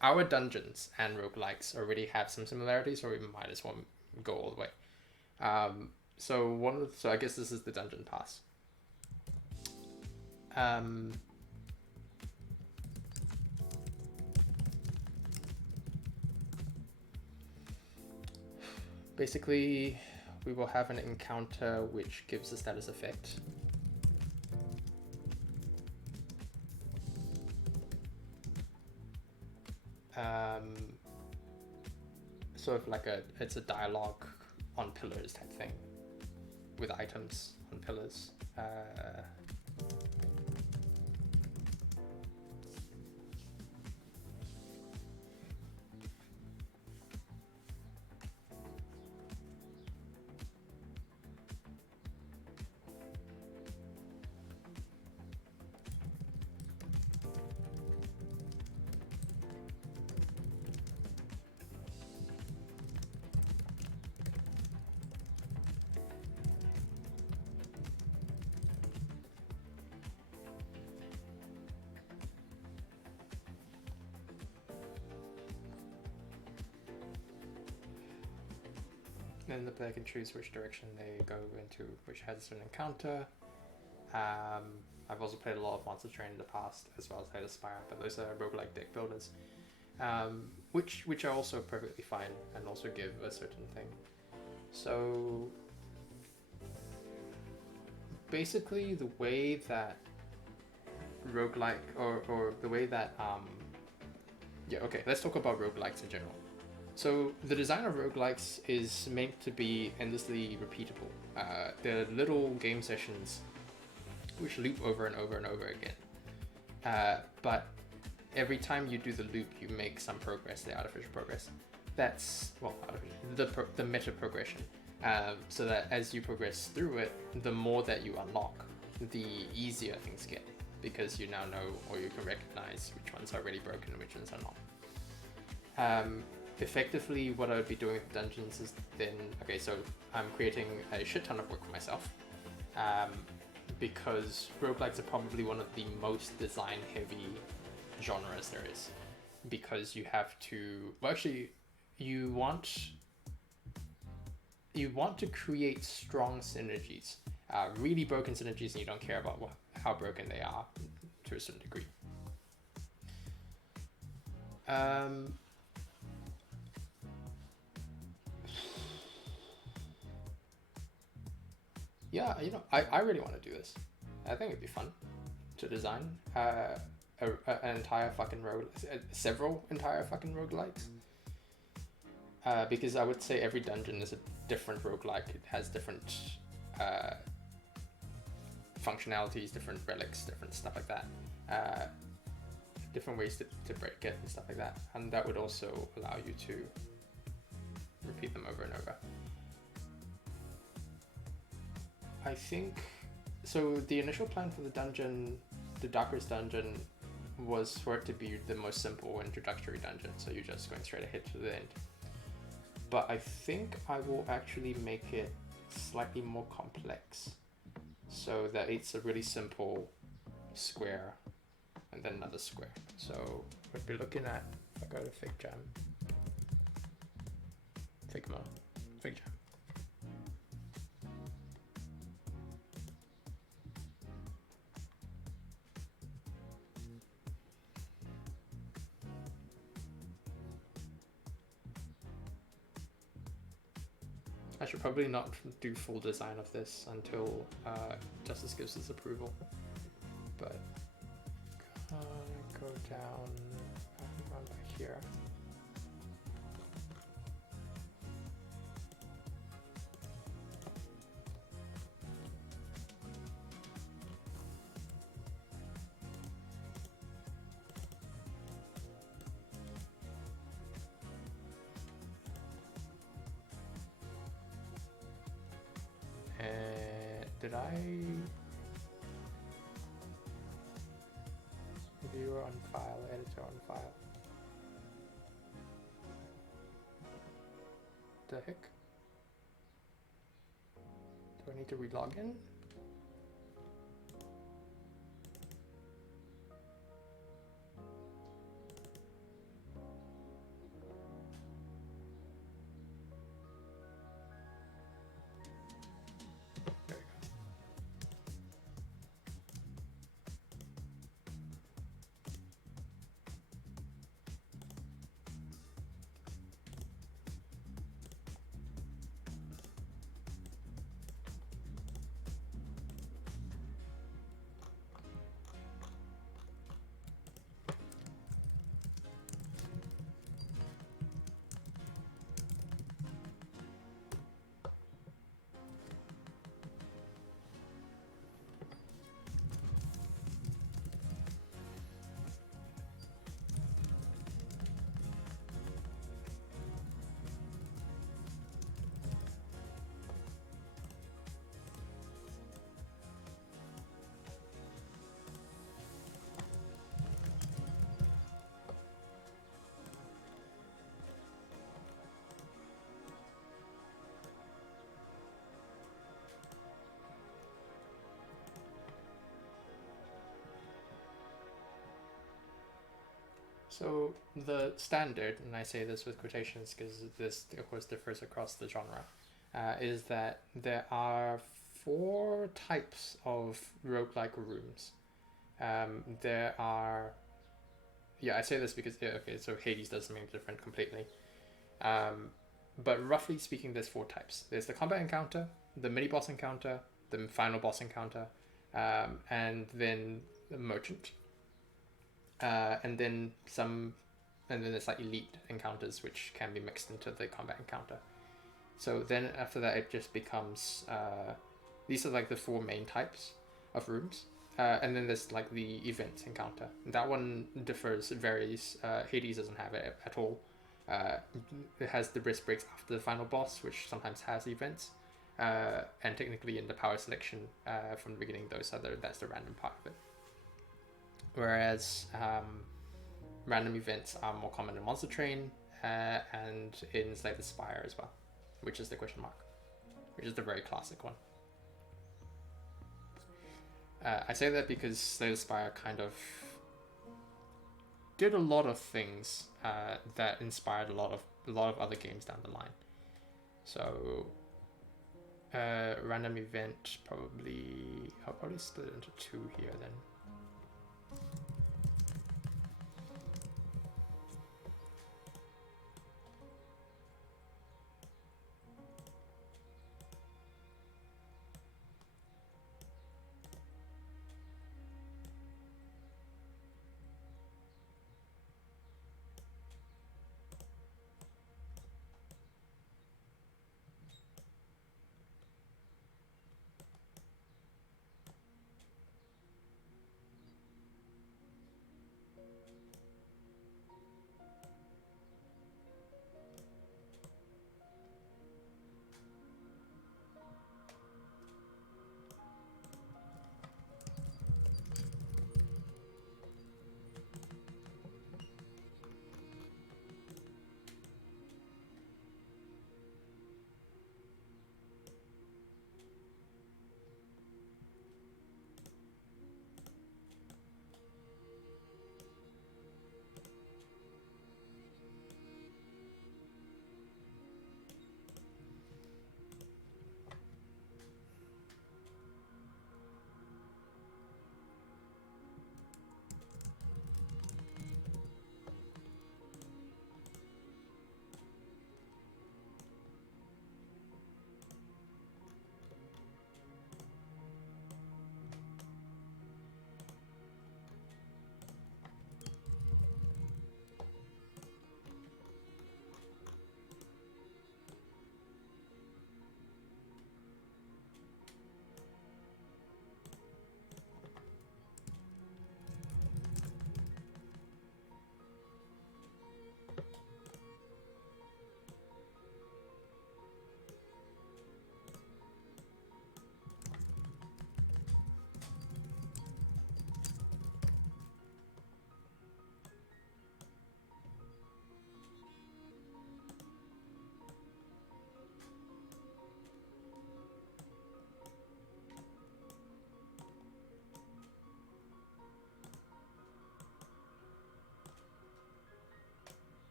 our dungeons and roguelikes already have some similarities, so we might as well go all the way. So I guess this is the dungeon pass. Basically, we will have an encounter which gives a status effect. Sort of like it's a dialogue on pillars type thing, with items on pillars. Then the player can choose which direction they go into, which has an encounter. I've also played a lot of Monster Train in the past, as well as Light Aspire, but those are roguelike deck builders, which are also perfectly fine and also give a certain thing. So basically, the way that roguelike or the way that yeah, okay, let's talk about roguelikes in general. So the design of roguelikes is meant to be endlessly repeatable. They're little game sessions which loop over and over and over again. But every time you do the loop, you make some progress, the artificial progress. That's, well, the meta progression. So that as you progress through it, the more that you unlock, the easier things get, because you now know, or you can recognize which ones are already broken and which ones are not. Effectively, what I would be doing with dungeons is then, okay, so I'm creating a shit ton of work for myself, because roguelikes are probably one of the most design heavy genres there is, because you have to, well, actually, you want to create strong synergies, really broken synergies, and you don't care about how broken they are to a certain degree. Yeah, I really want to do this. I think it'd be fun to design an entire fucking several entire fucking roguelikes. Because I would say every dungeon is a different roguelike. It has different functionalities, different relics, different stuff like that. Different ways to break it and stuff like that. And that would also allow you to repeat them over and over. I think, so the initial plan for the dungeon, the Darkest dungeon, was for it to be the most simple introductory dungeon, so you're just going straight ahead to the end. But I think I will actually make it slightly more complex, so that it's a really simple square and then another square. So we'd be looking at, if I go to Fig Jam, Figma, Fig Jam. I should probably not do full design of this until Justice gives his approval, but go down around by here. Did I viewer on file, editor on file? The heck? Do I need to relog in? So the standard, and I say this with quotations because this of course differs across the genre, is that there are 4 types of roguelike rooms. There are, yeah, I say this because, yeah, okay, so Hades does something different completely. But roughly speaking, there's 4 types. There's the combat encounter, the mini boss encounter, the final boss encounter, and then the merchant, and then some, and then there's like elite encounters which can be mixed into the combat encounter. So then after that, it just becomes these are like the 4 main types of rooms. And then there's like the event encounter. That one differs, varies. Hades doesn't have it at all. It has the wrist breaks after the final boss, which sometimes has events. And technically in the power selection from the beginning, that's the random part of it. Whereas random events are more common in Monster Train and in Slay the Spire as well, which is the question mark, which is the very classic one. I say that because Slay the Spire kind of did a lot of things that inspired a lot of other games down the line. So random event I'll probably split it into 2 here then.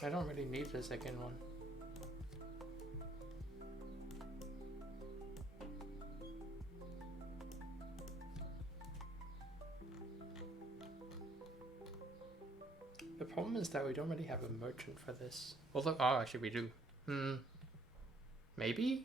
I don't really need the second one. The problem is that we don't really have a merchant for this. Although, oh, actually we do. Maybe?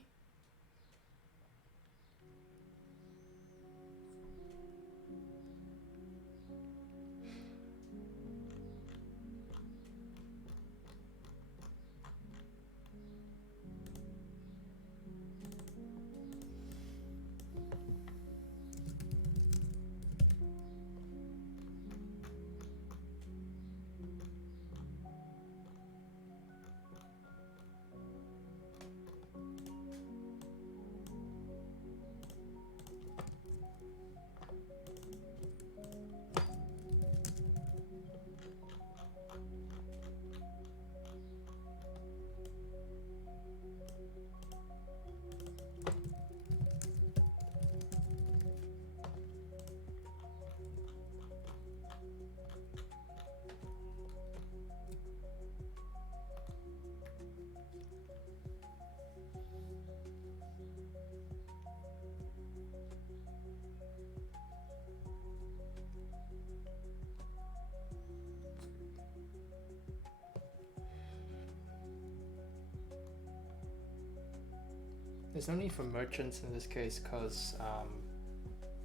There's no need for merchants in this case, because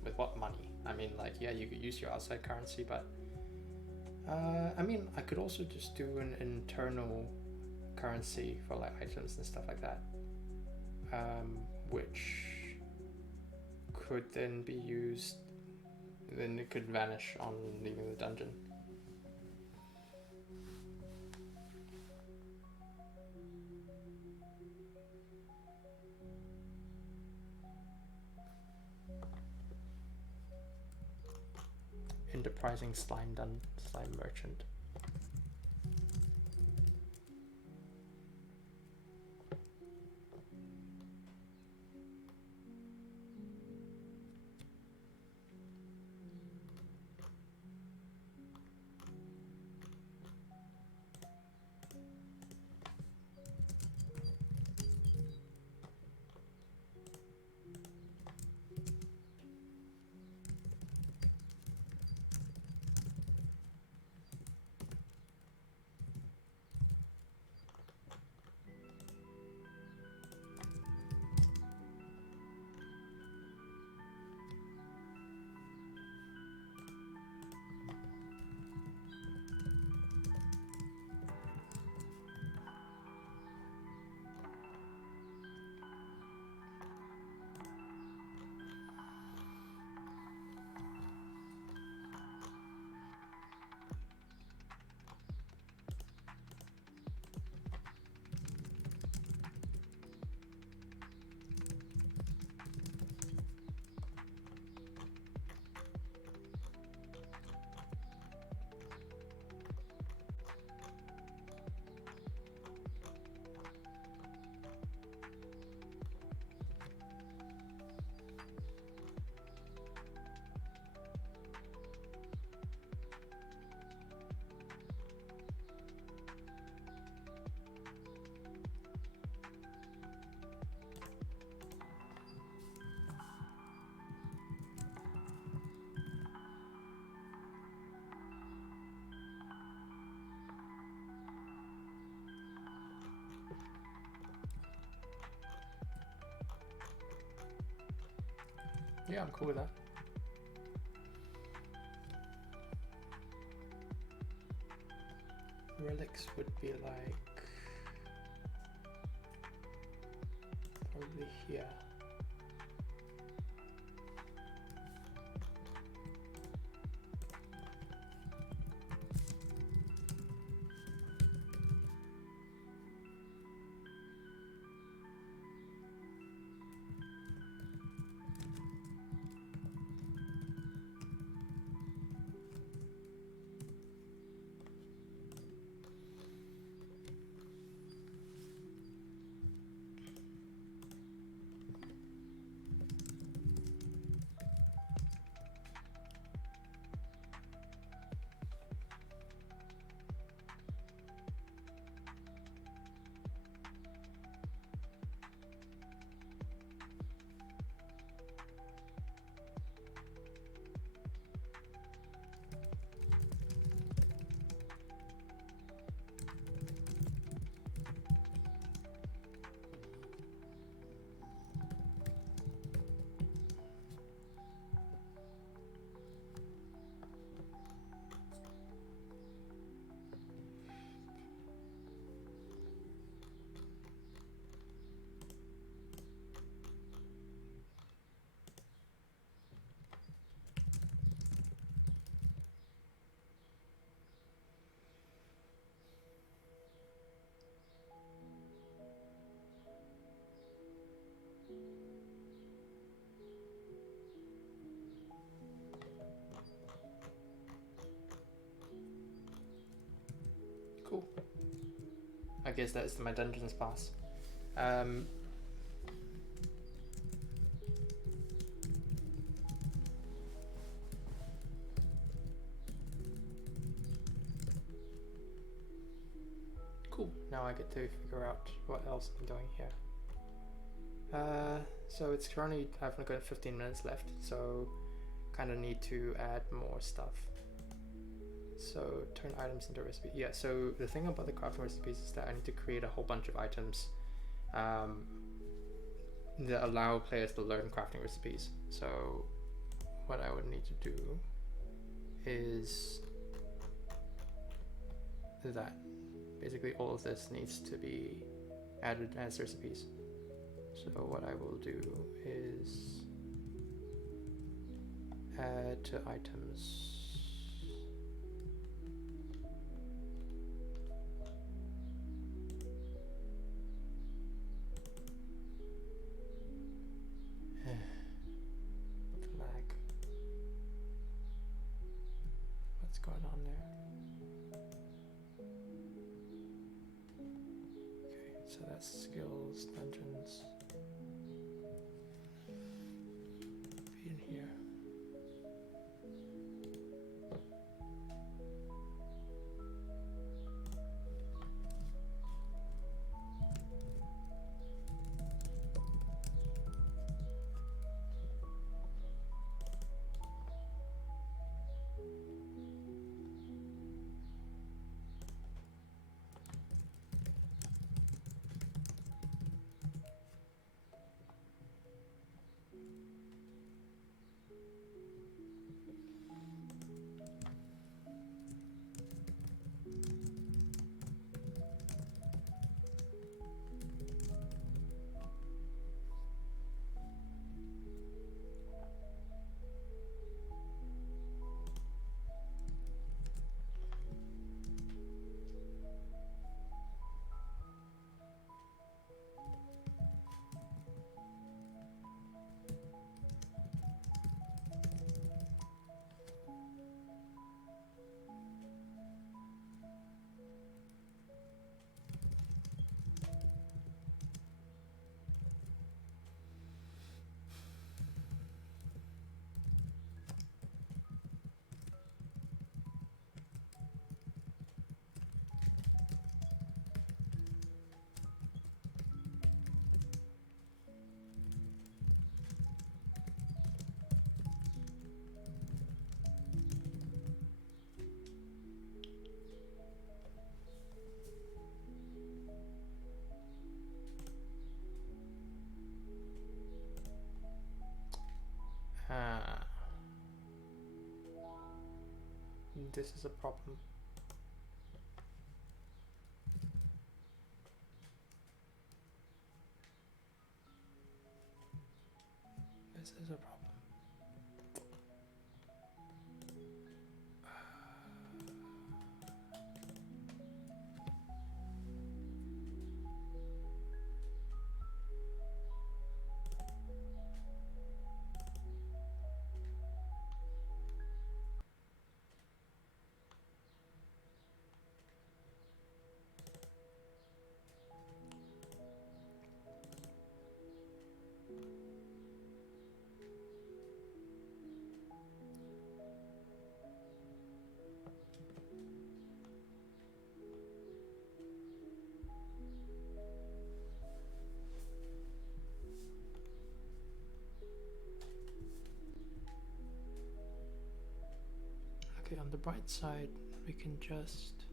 with what money? I mean, like, yeah, you could use your outside currency, but I mean, I could also just do an internal currency for like items and stuff like that, which could then be used, then it could vanish on leaving the dungeon. Enterprising slime merchant. Yeah, I'm cool with that. Relics would be like probably here. Cool. I guess that's my dungeons pass. Cool. Now I get to figure out what else I'm doing here. So it's currently, I've only got 15 minutes left, so kind of need to add more stuff. So turn items into recipe. Yeah, so the thing about the crafting recipes is that I need to create a whole bunch of items that allow players to learn crafting recipes. So what I would need to do is that basically all of this needs to be added as recipes. So what I will do is add to items. Lag. What's going on there? Okay, so that's skills, dungeons. Be in here. This is a problem. This is a problem. Okay, on the bright side, we can just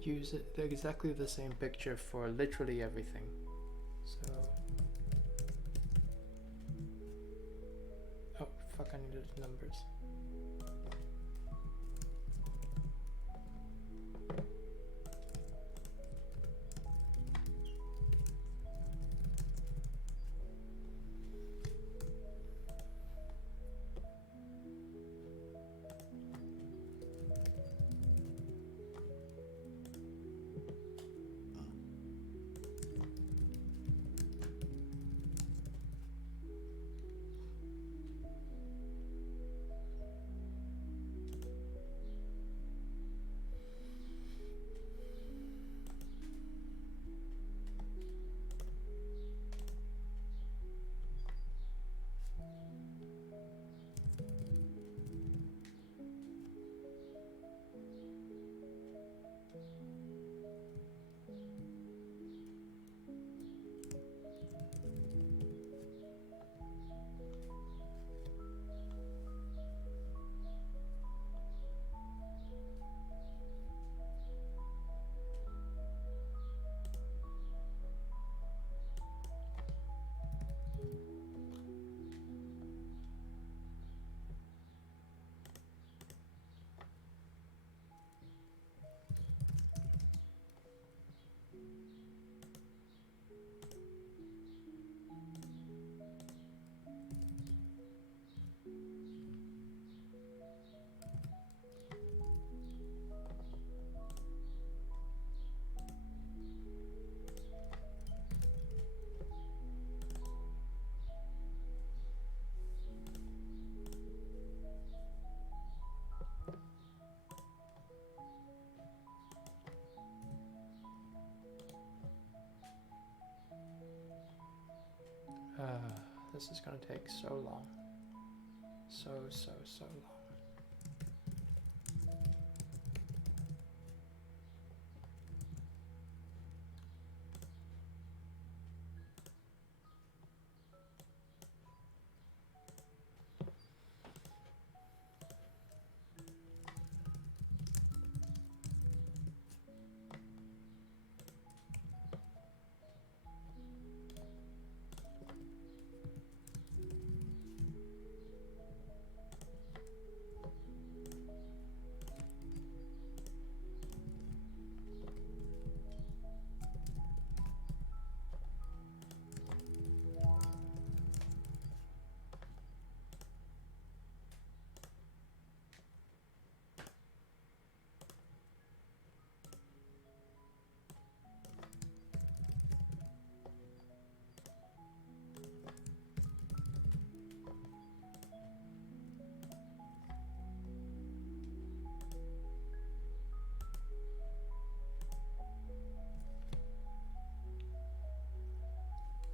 use it exactly the same picture for literally everything. So, oh fuck, I needed numbers. this is gonna take so long. So long.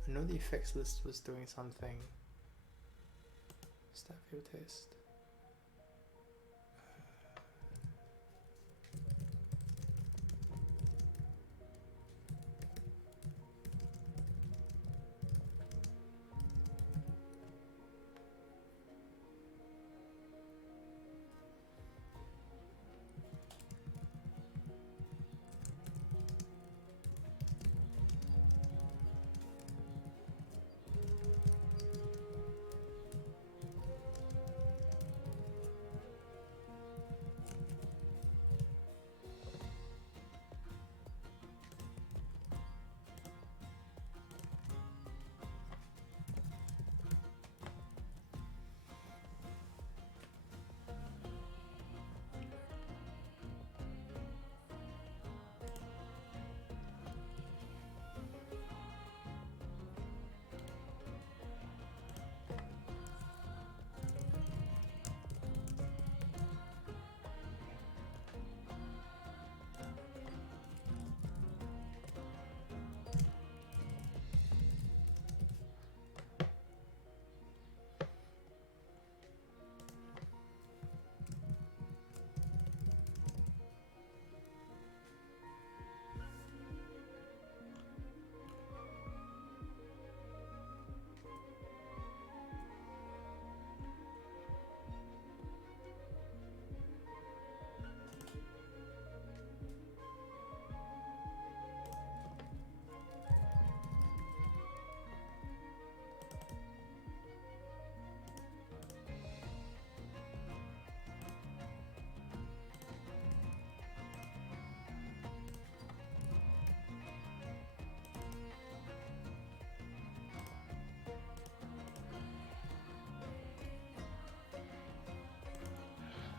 I know the effects list was doing something. Staff view taste.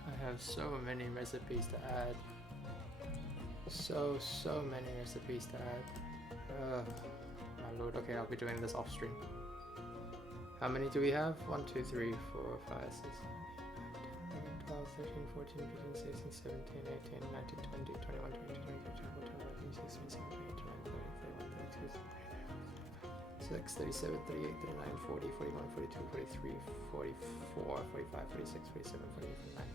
I have so many recipes to add. So many recipes to add. My lord. Okay, I'll be doing this off stream. How many do we have? 1, 2, 3, 4, 5, 6, 12, 13, 14, 15, 16, 17, 18, 19, 20, 21, 22, 23, 24, 25, 26, 27, 28, 29, 30, 31, 32, 6, 37, 38, 39, 40, 41, 42, 43, 44, 45, 46, 47, 48, 49.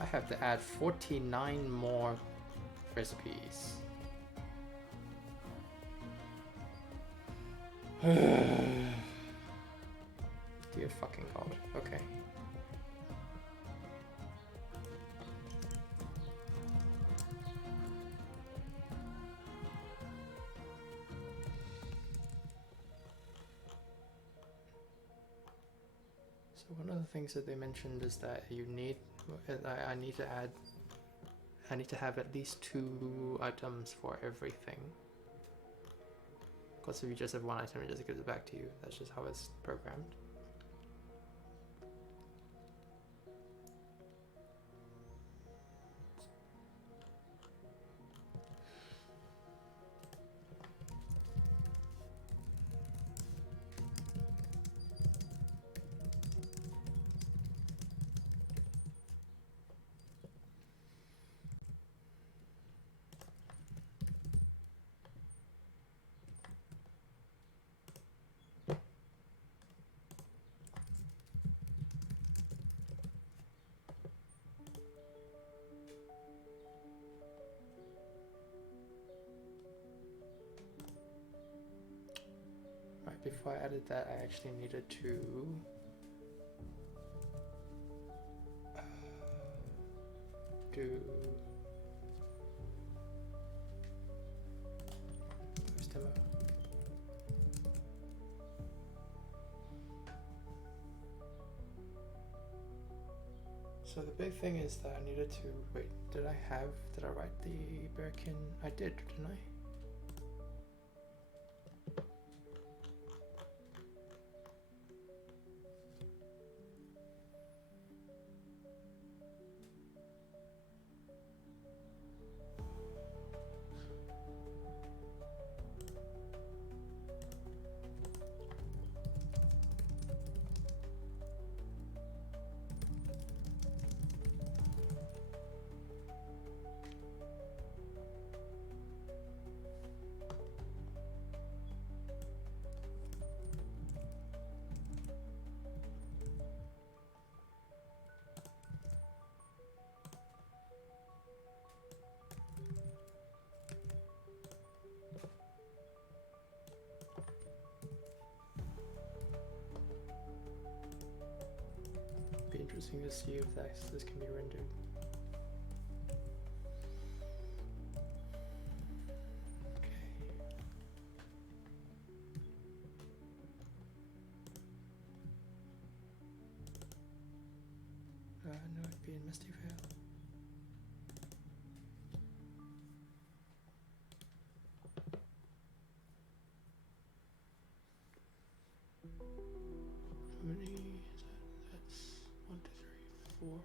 I have to add 49 more recipes. Dear fucking god. Okay. So one of the things that they mentioned is that you need, I need to have at least 2 items for everything. Because if you just have 1 item, it just gives it back to you. That's just how it's programmed. before I added that, I actually needed to do first demo. So the big thing is that I needed to wait. Did I write the Bearkin? I did, didn't I? Be interesting to see if this can be rendered. No, it'd be in Misty Vale. How many is that? That's 1, 2, 3, 4.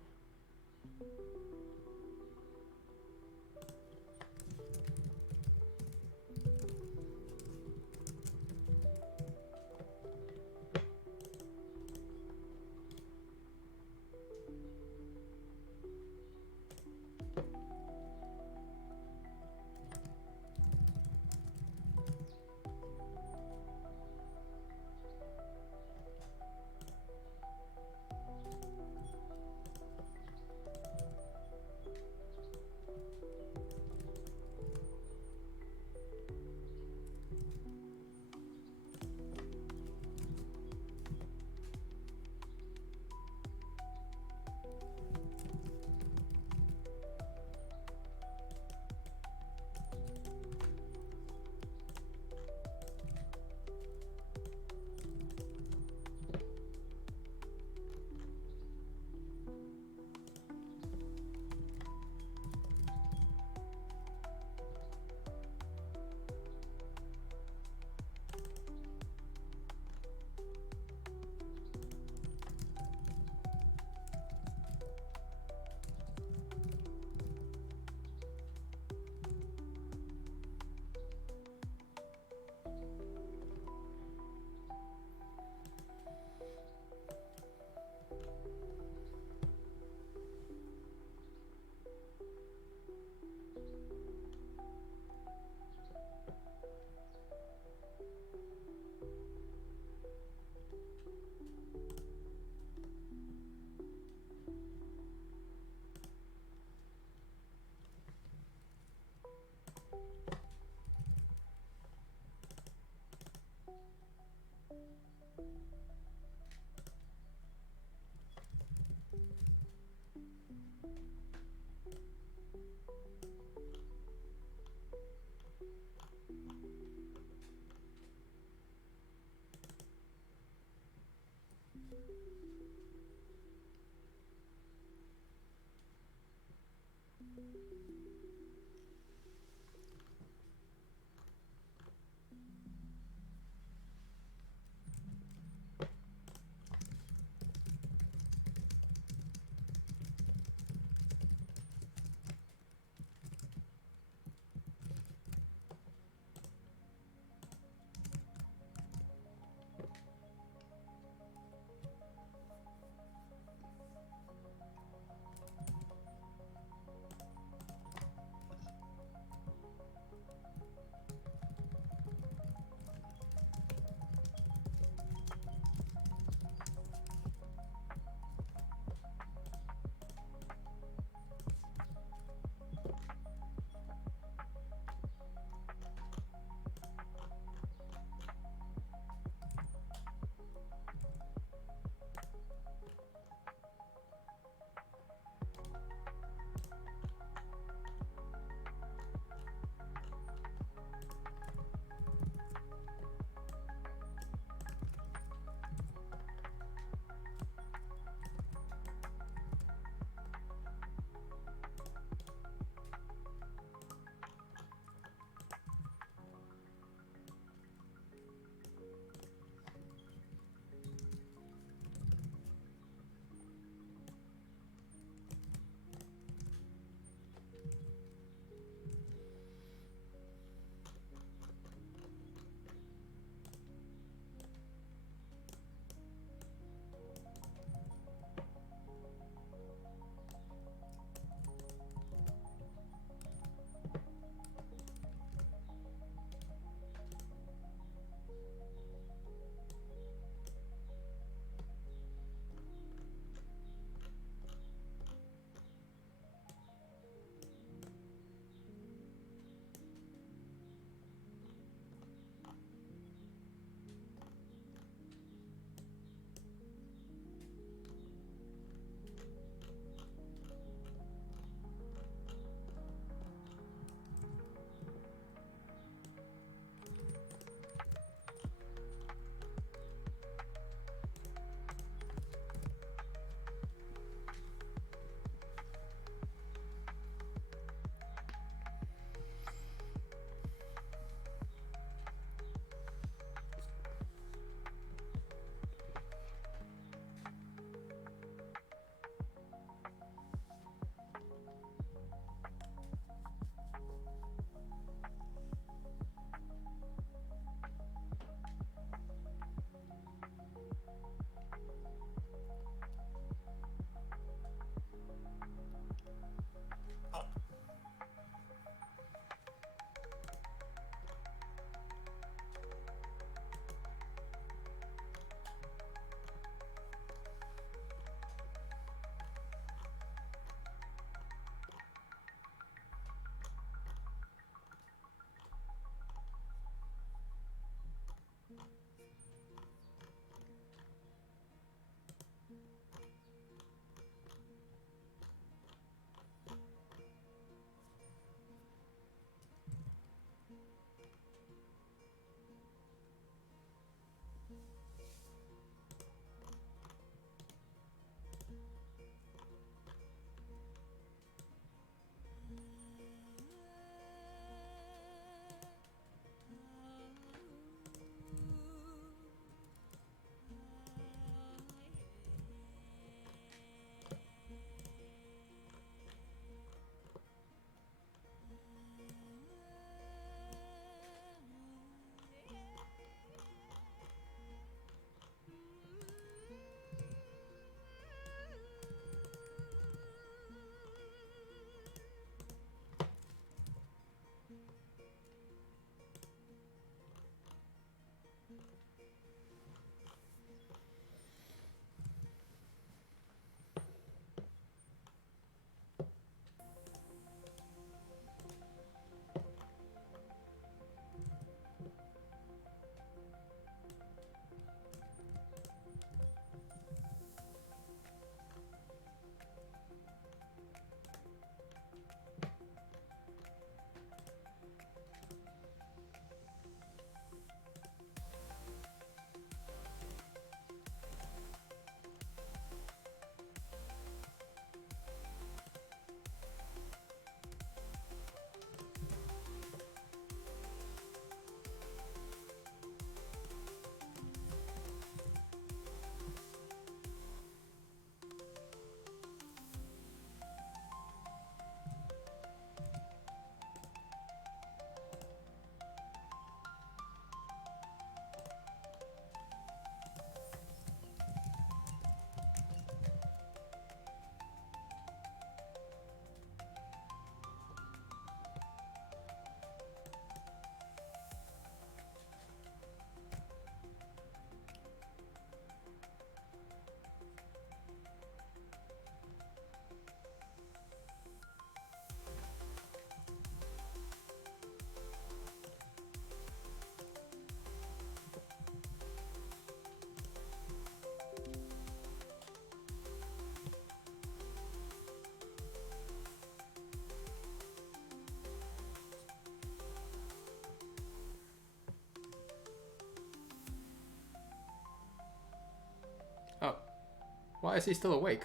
Why is he still awake?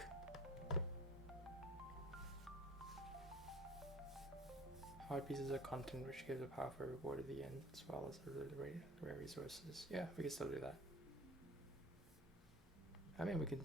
Hard pieces of content which gives a powerful reward at the end, as well as the rare resources. Yeah, we can still do that. I mean, we can.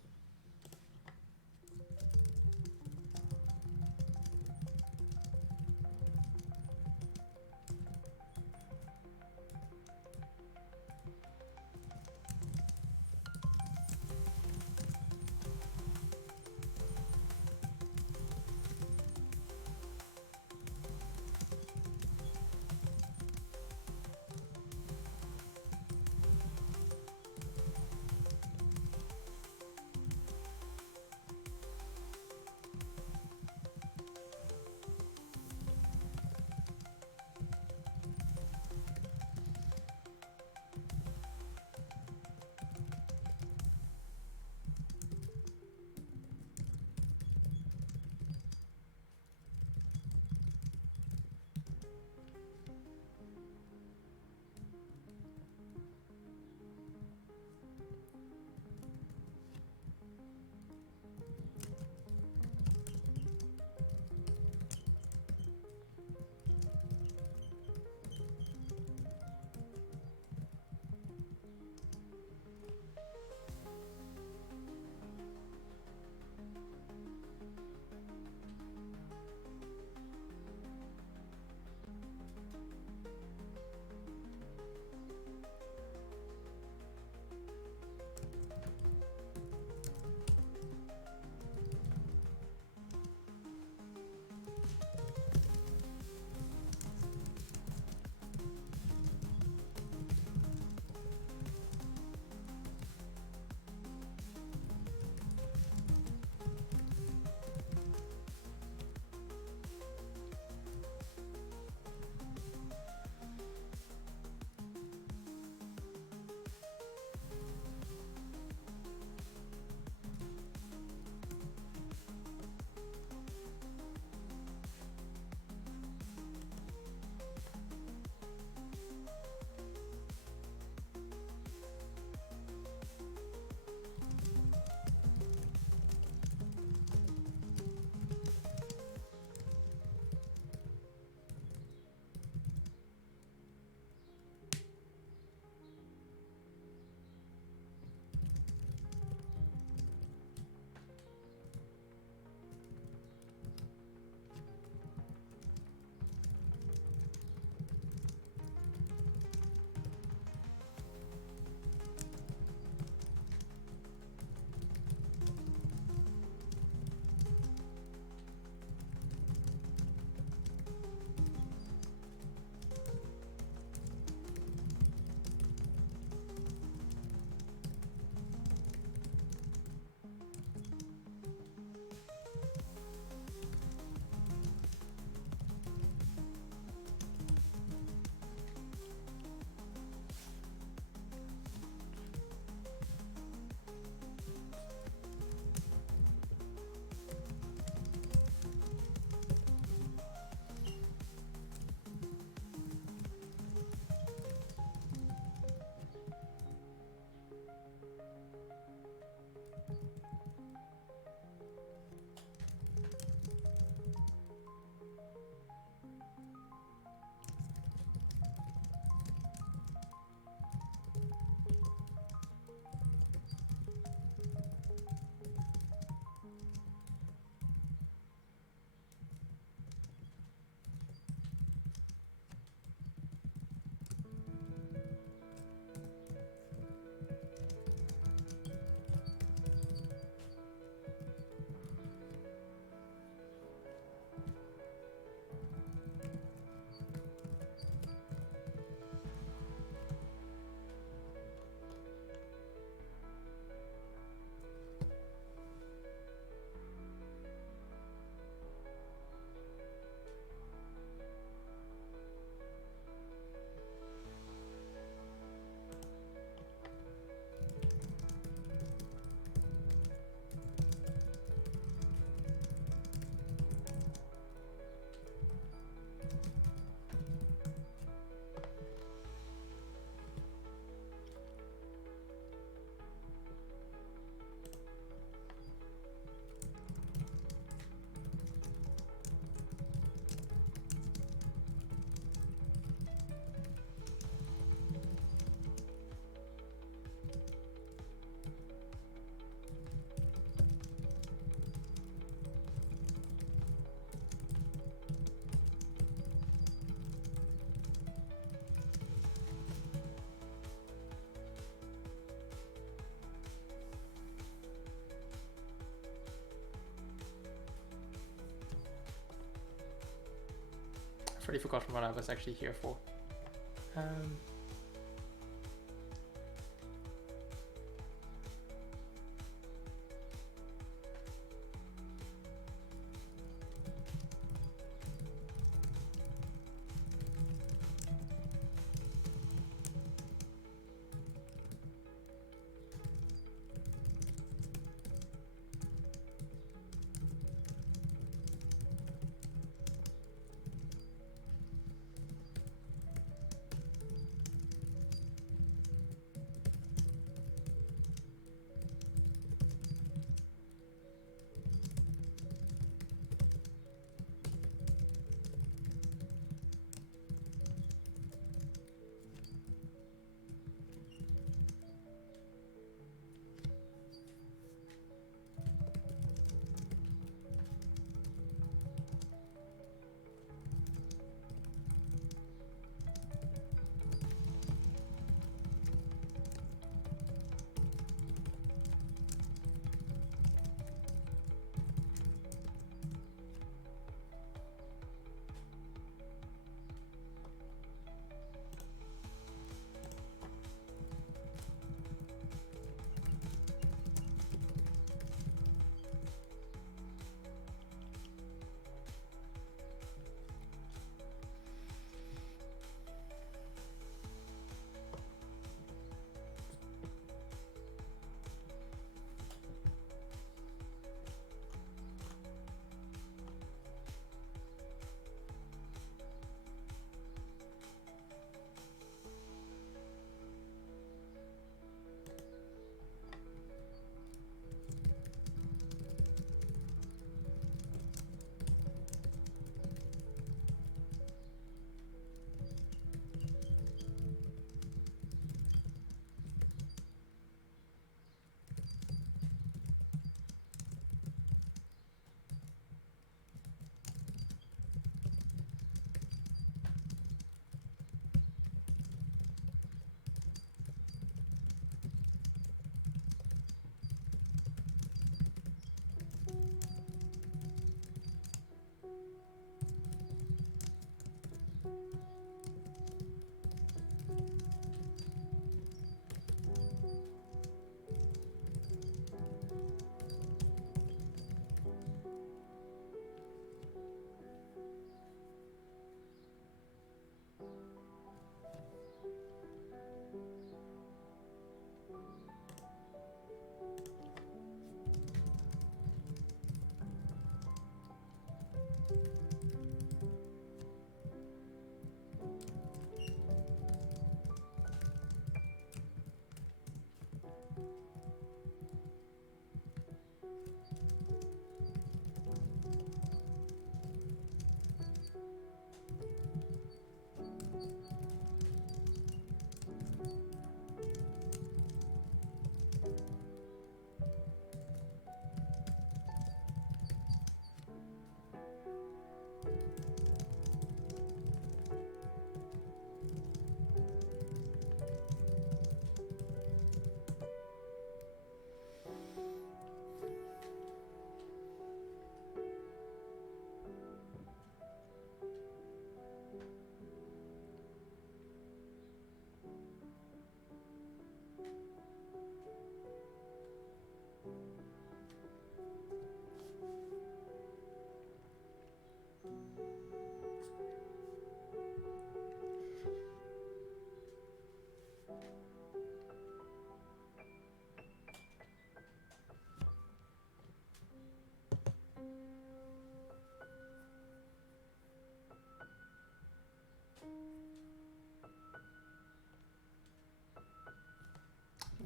I've already forgotten what I was actually here for.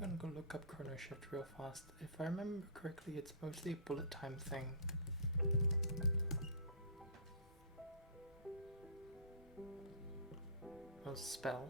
I'm gonna go look up chrono shift real fast. If I remember correctly, it's mostly a bullet time thing. Oh, spell.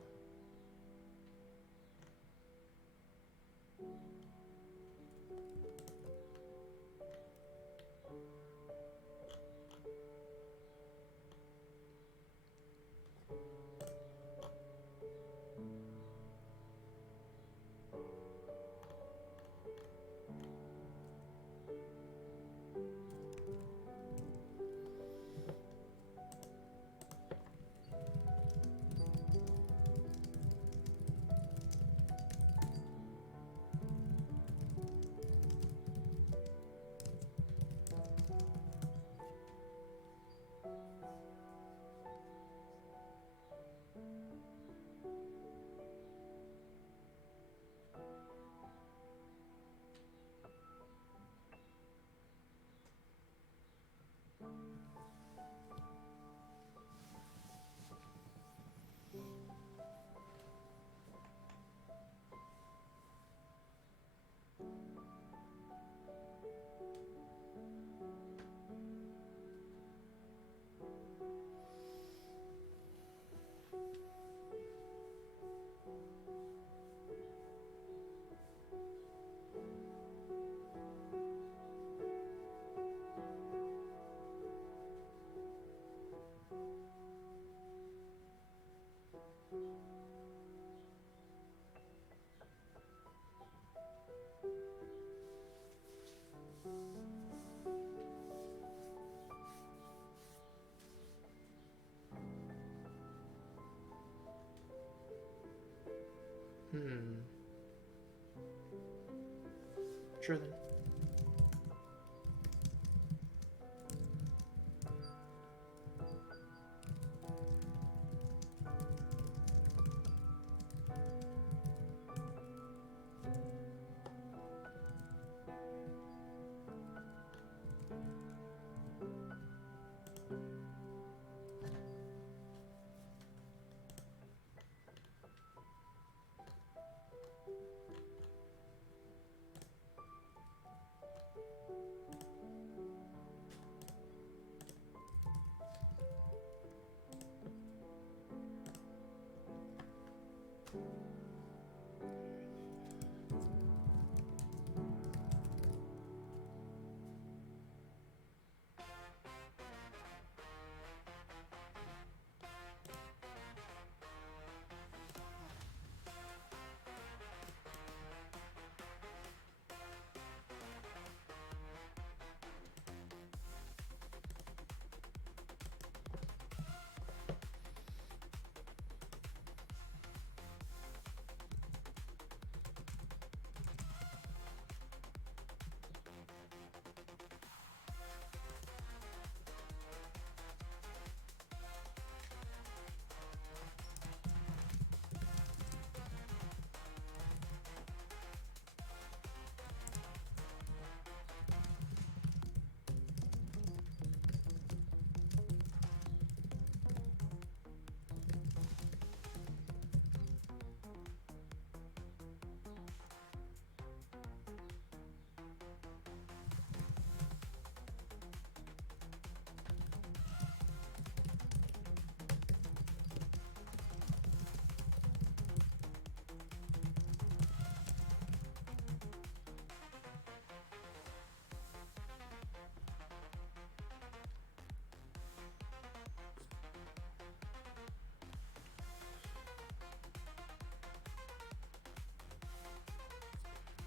Sure then.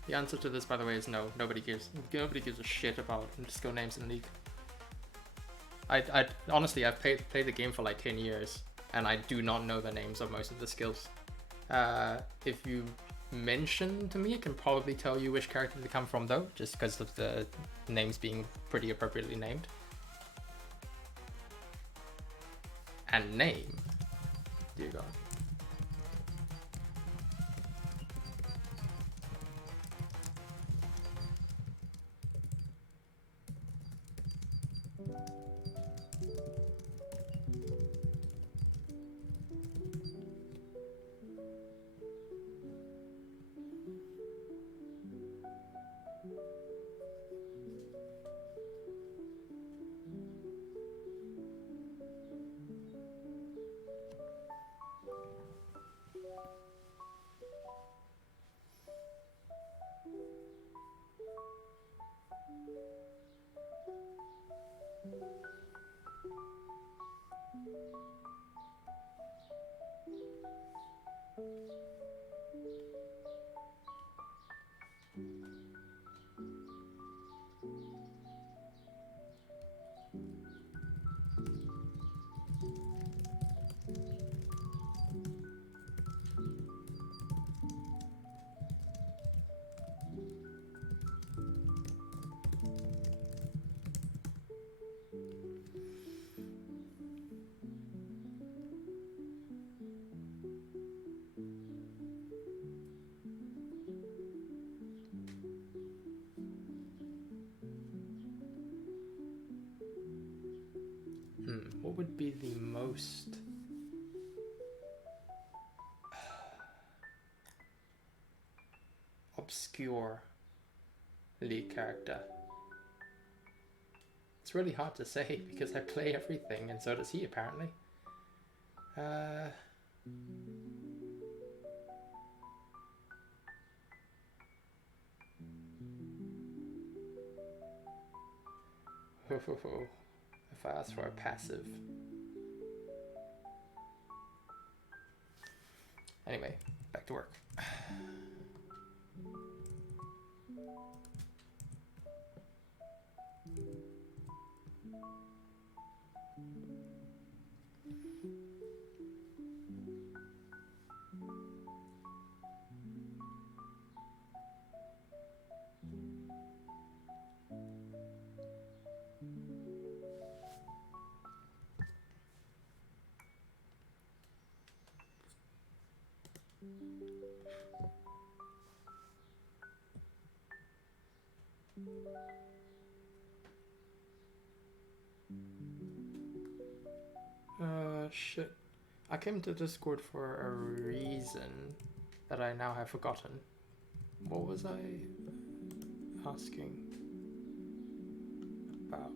The answer to this, by the way, is no. Nobody gives a shit about skill names in League. I honestly, I've played the game for like 10 years, and I do not know the names of most of the skills. If you mention to me, I can probably tell you which character they come from, though, just because of the names being pretty appropriately named. And name, dear God. What would be the most obscure League character? It's really hard to say because I play everything, and so does he apparently. If I ask for a passive. Anyway, back to work. Shit. I came to Discord for a reason that I now have forgotten. What was I asking about?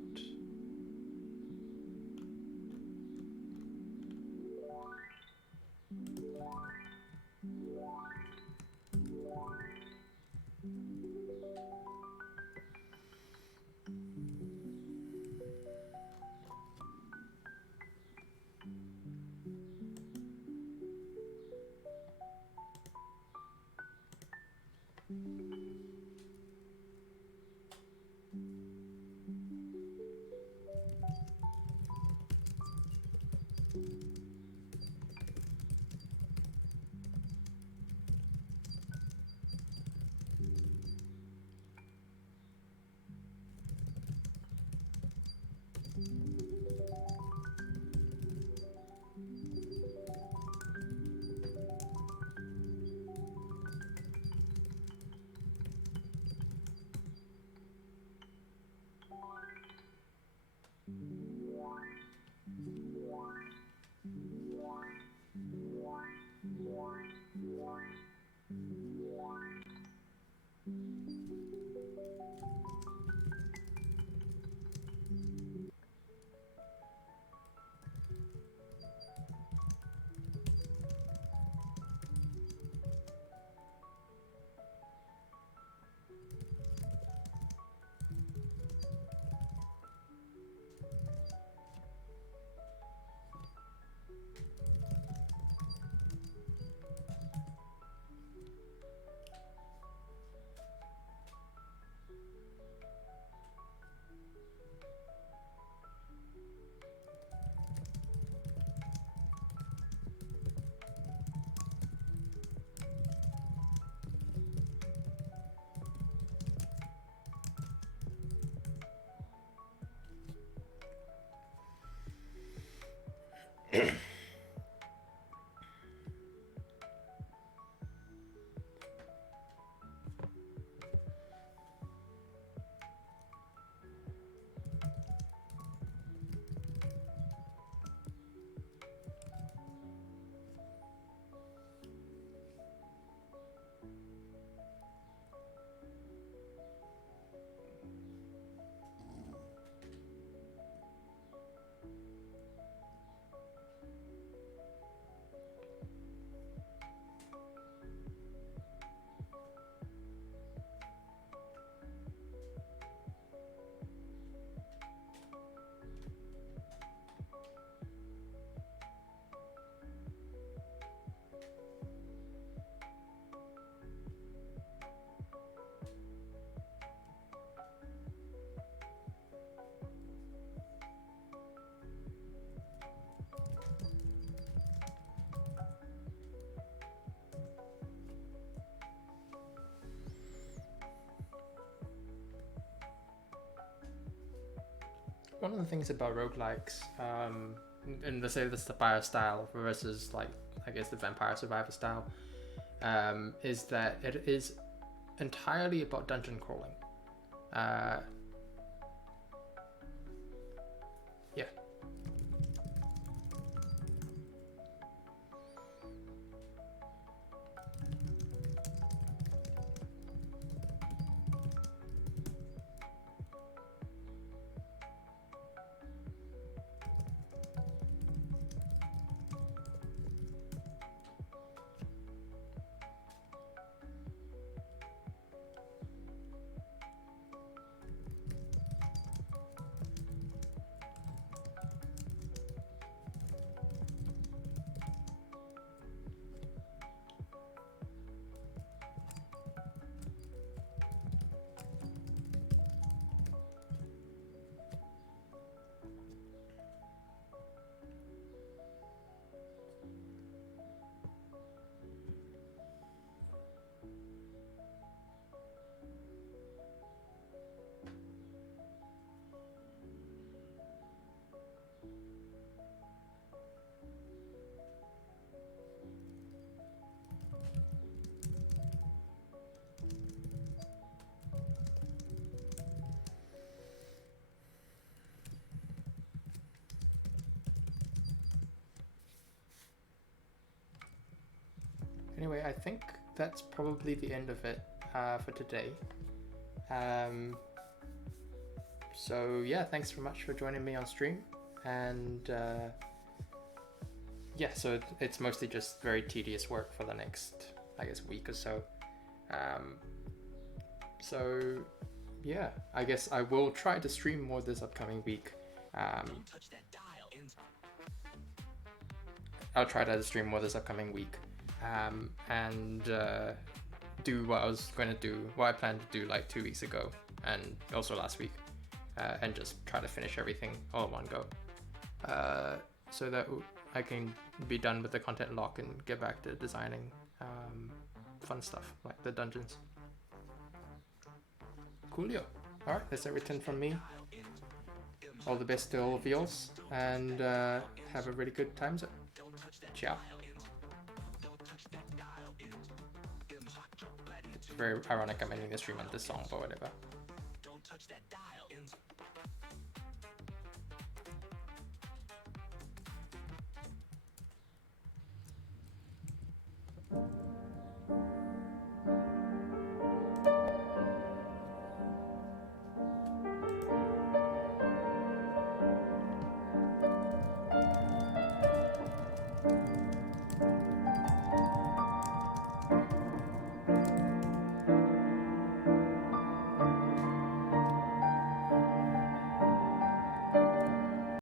One of the things about roguelikes, and let's say this is the fire style versus like I guess the vampire survivor style, is that it is entirely about dungeon crawling. Yeah. Anyway, I think that's probably the end of it for today. So yeah, thanks so much for joining me on stream, and yeah, so it's mostly just very tedious work for the next, I guess, week or so. So yeah, I guess I will try to stream more this upcoming week. I'll try to stream more this upcoming week, and do what I was going to do, what I planned to do like 2 weeks ago, and also last week, and just try to finish everything all in one go, so that I can be done with the content lock and get back to designing fun stuff like the dungeons. Coolio. Alright, that's everything from me. All the best to all of yours, and have a really good time zone. Ciao. It's very ironic I'm ending the stream on this song, but whatever.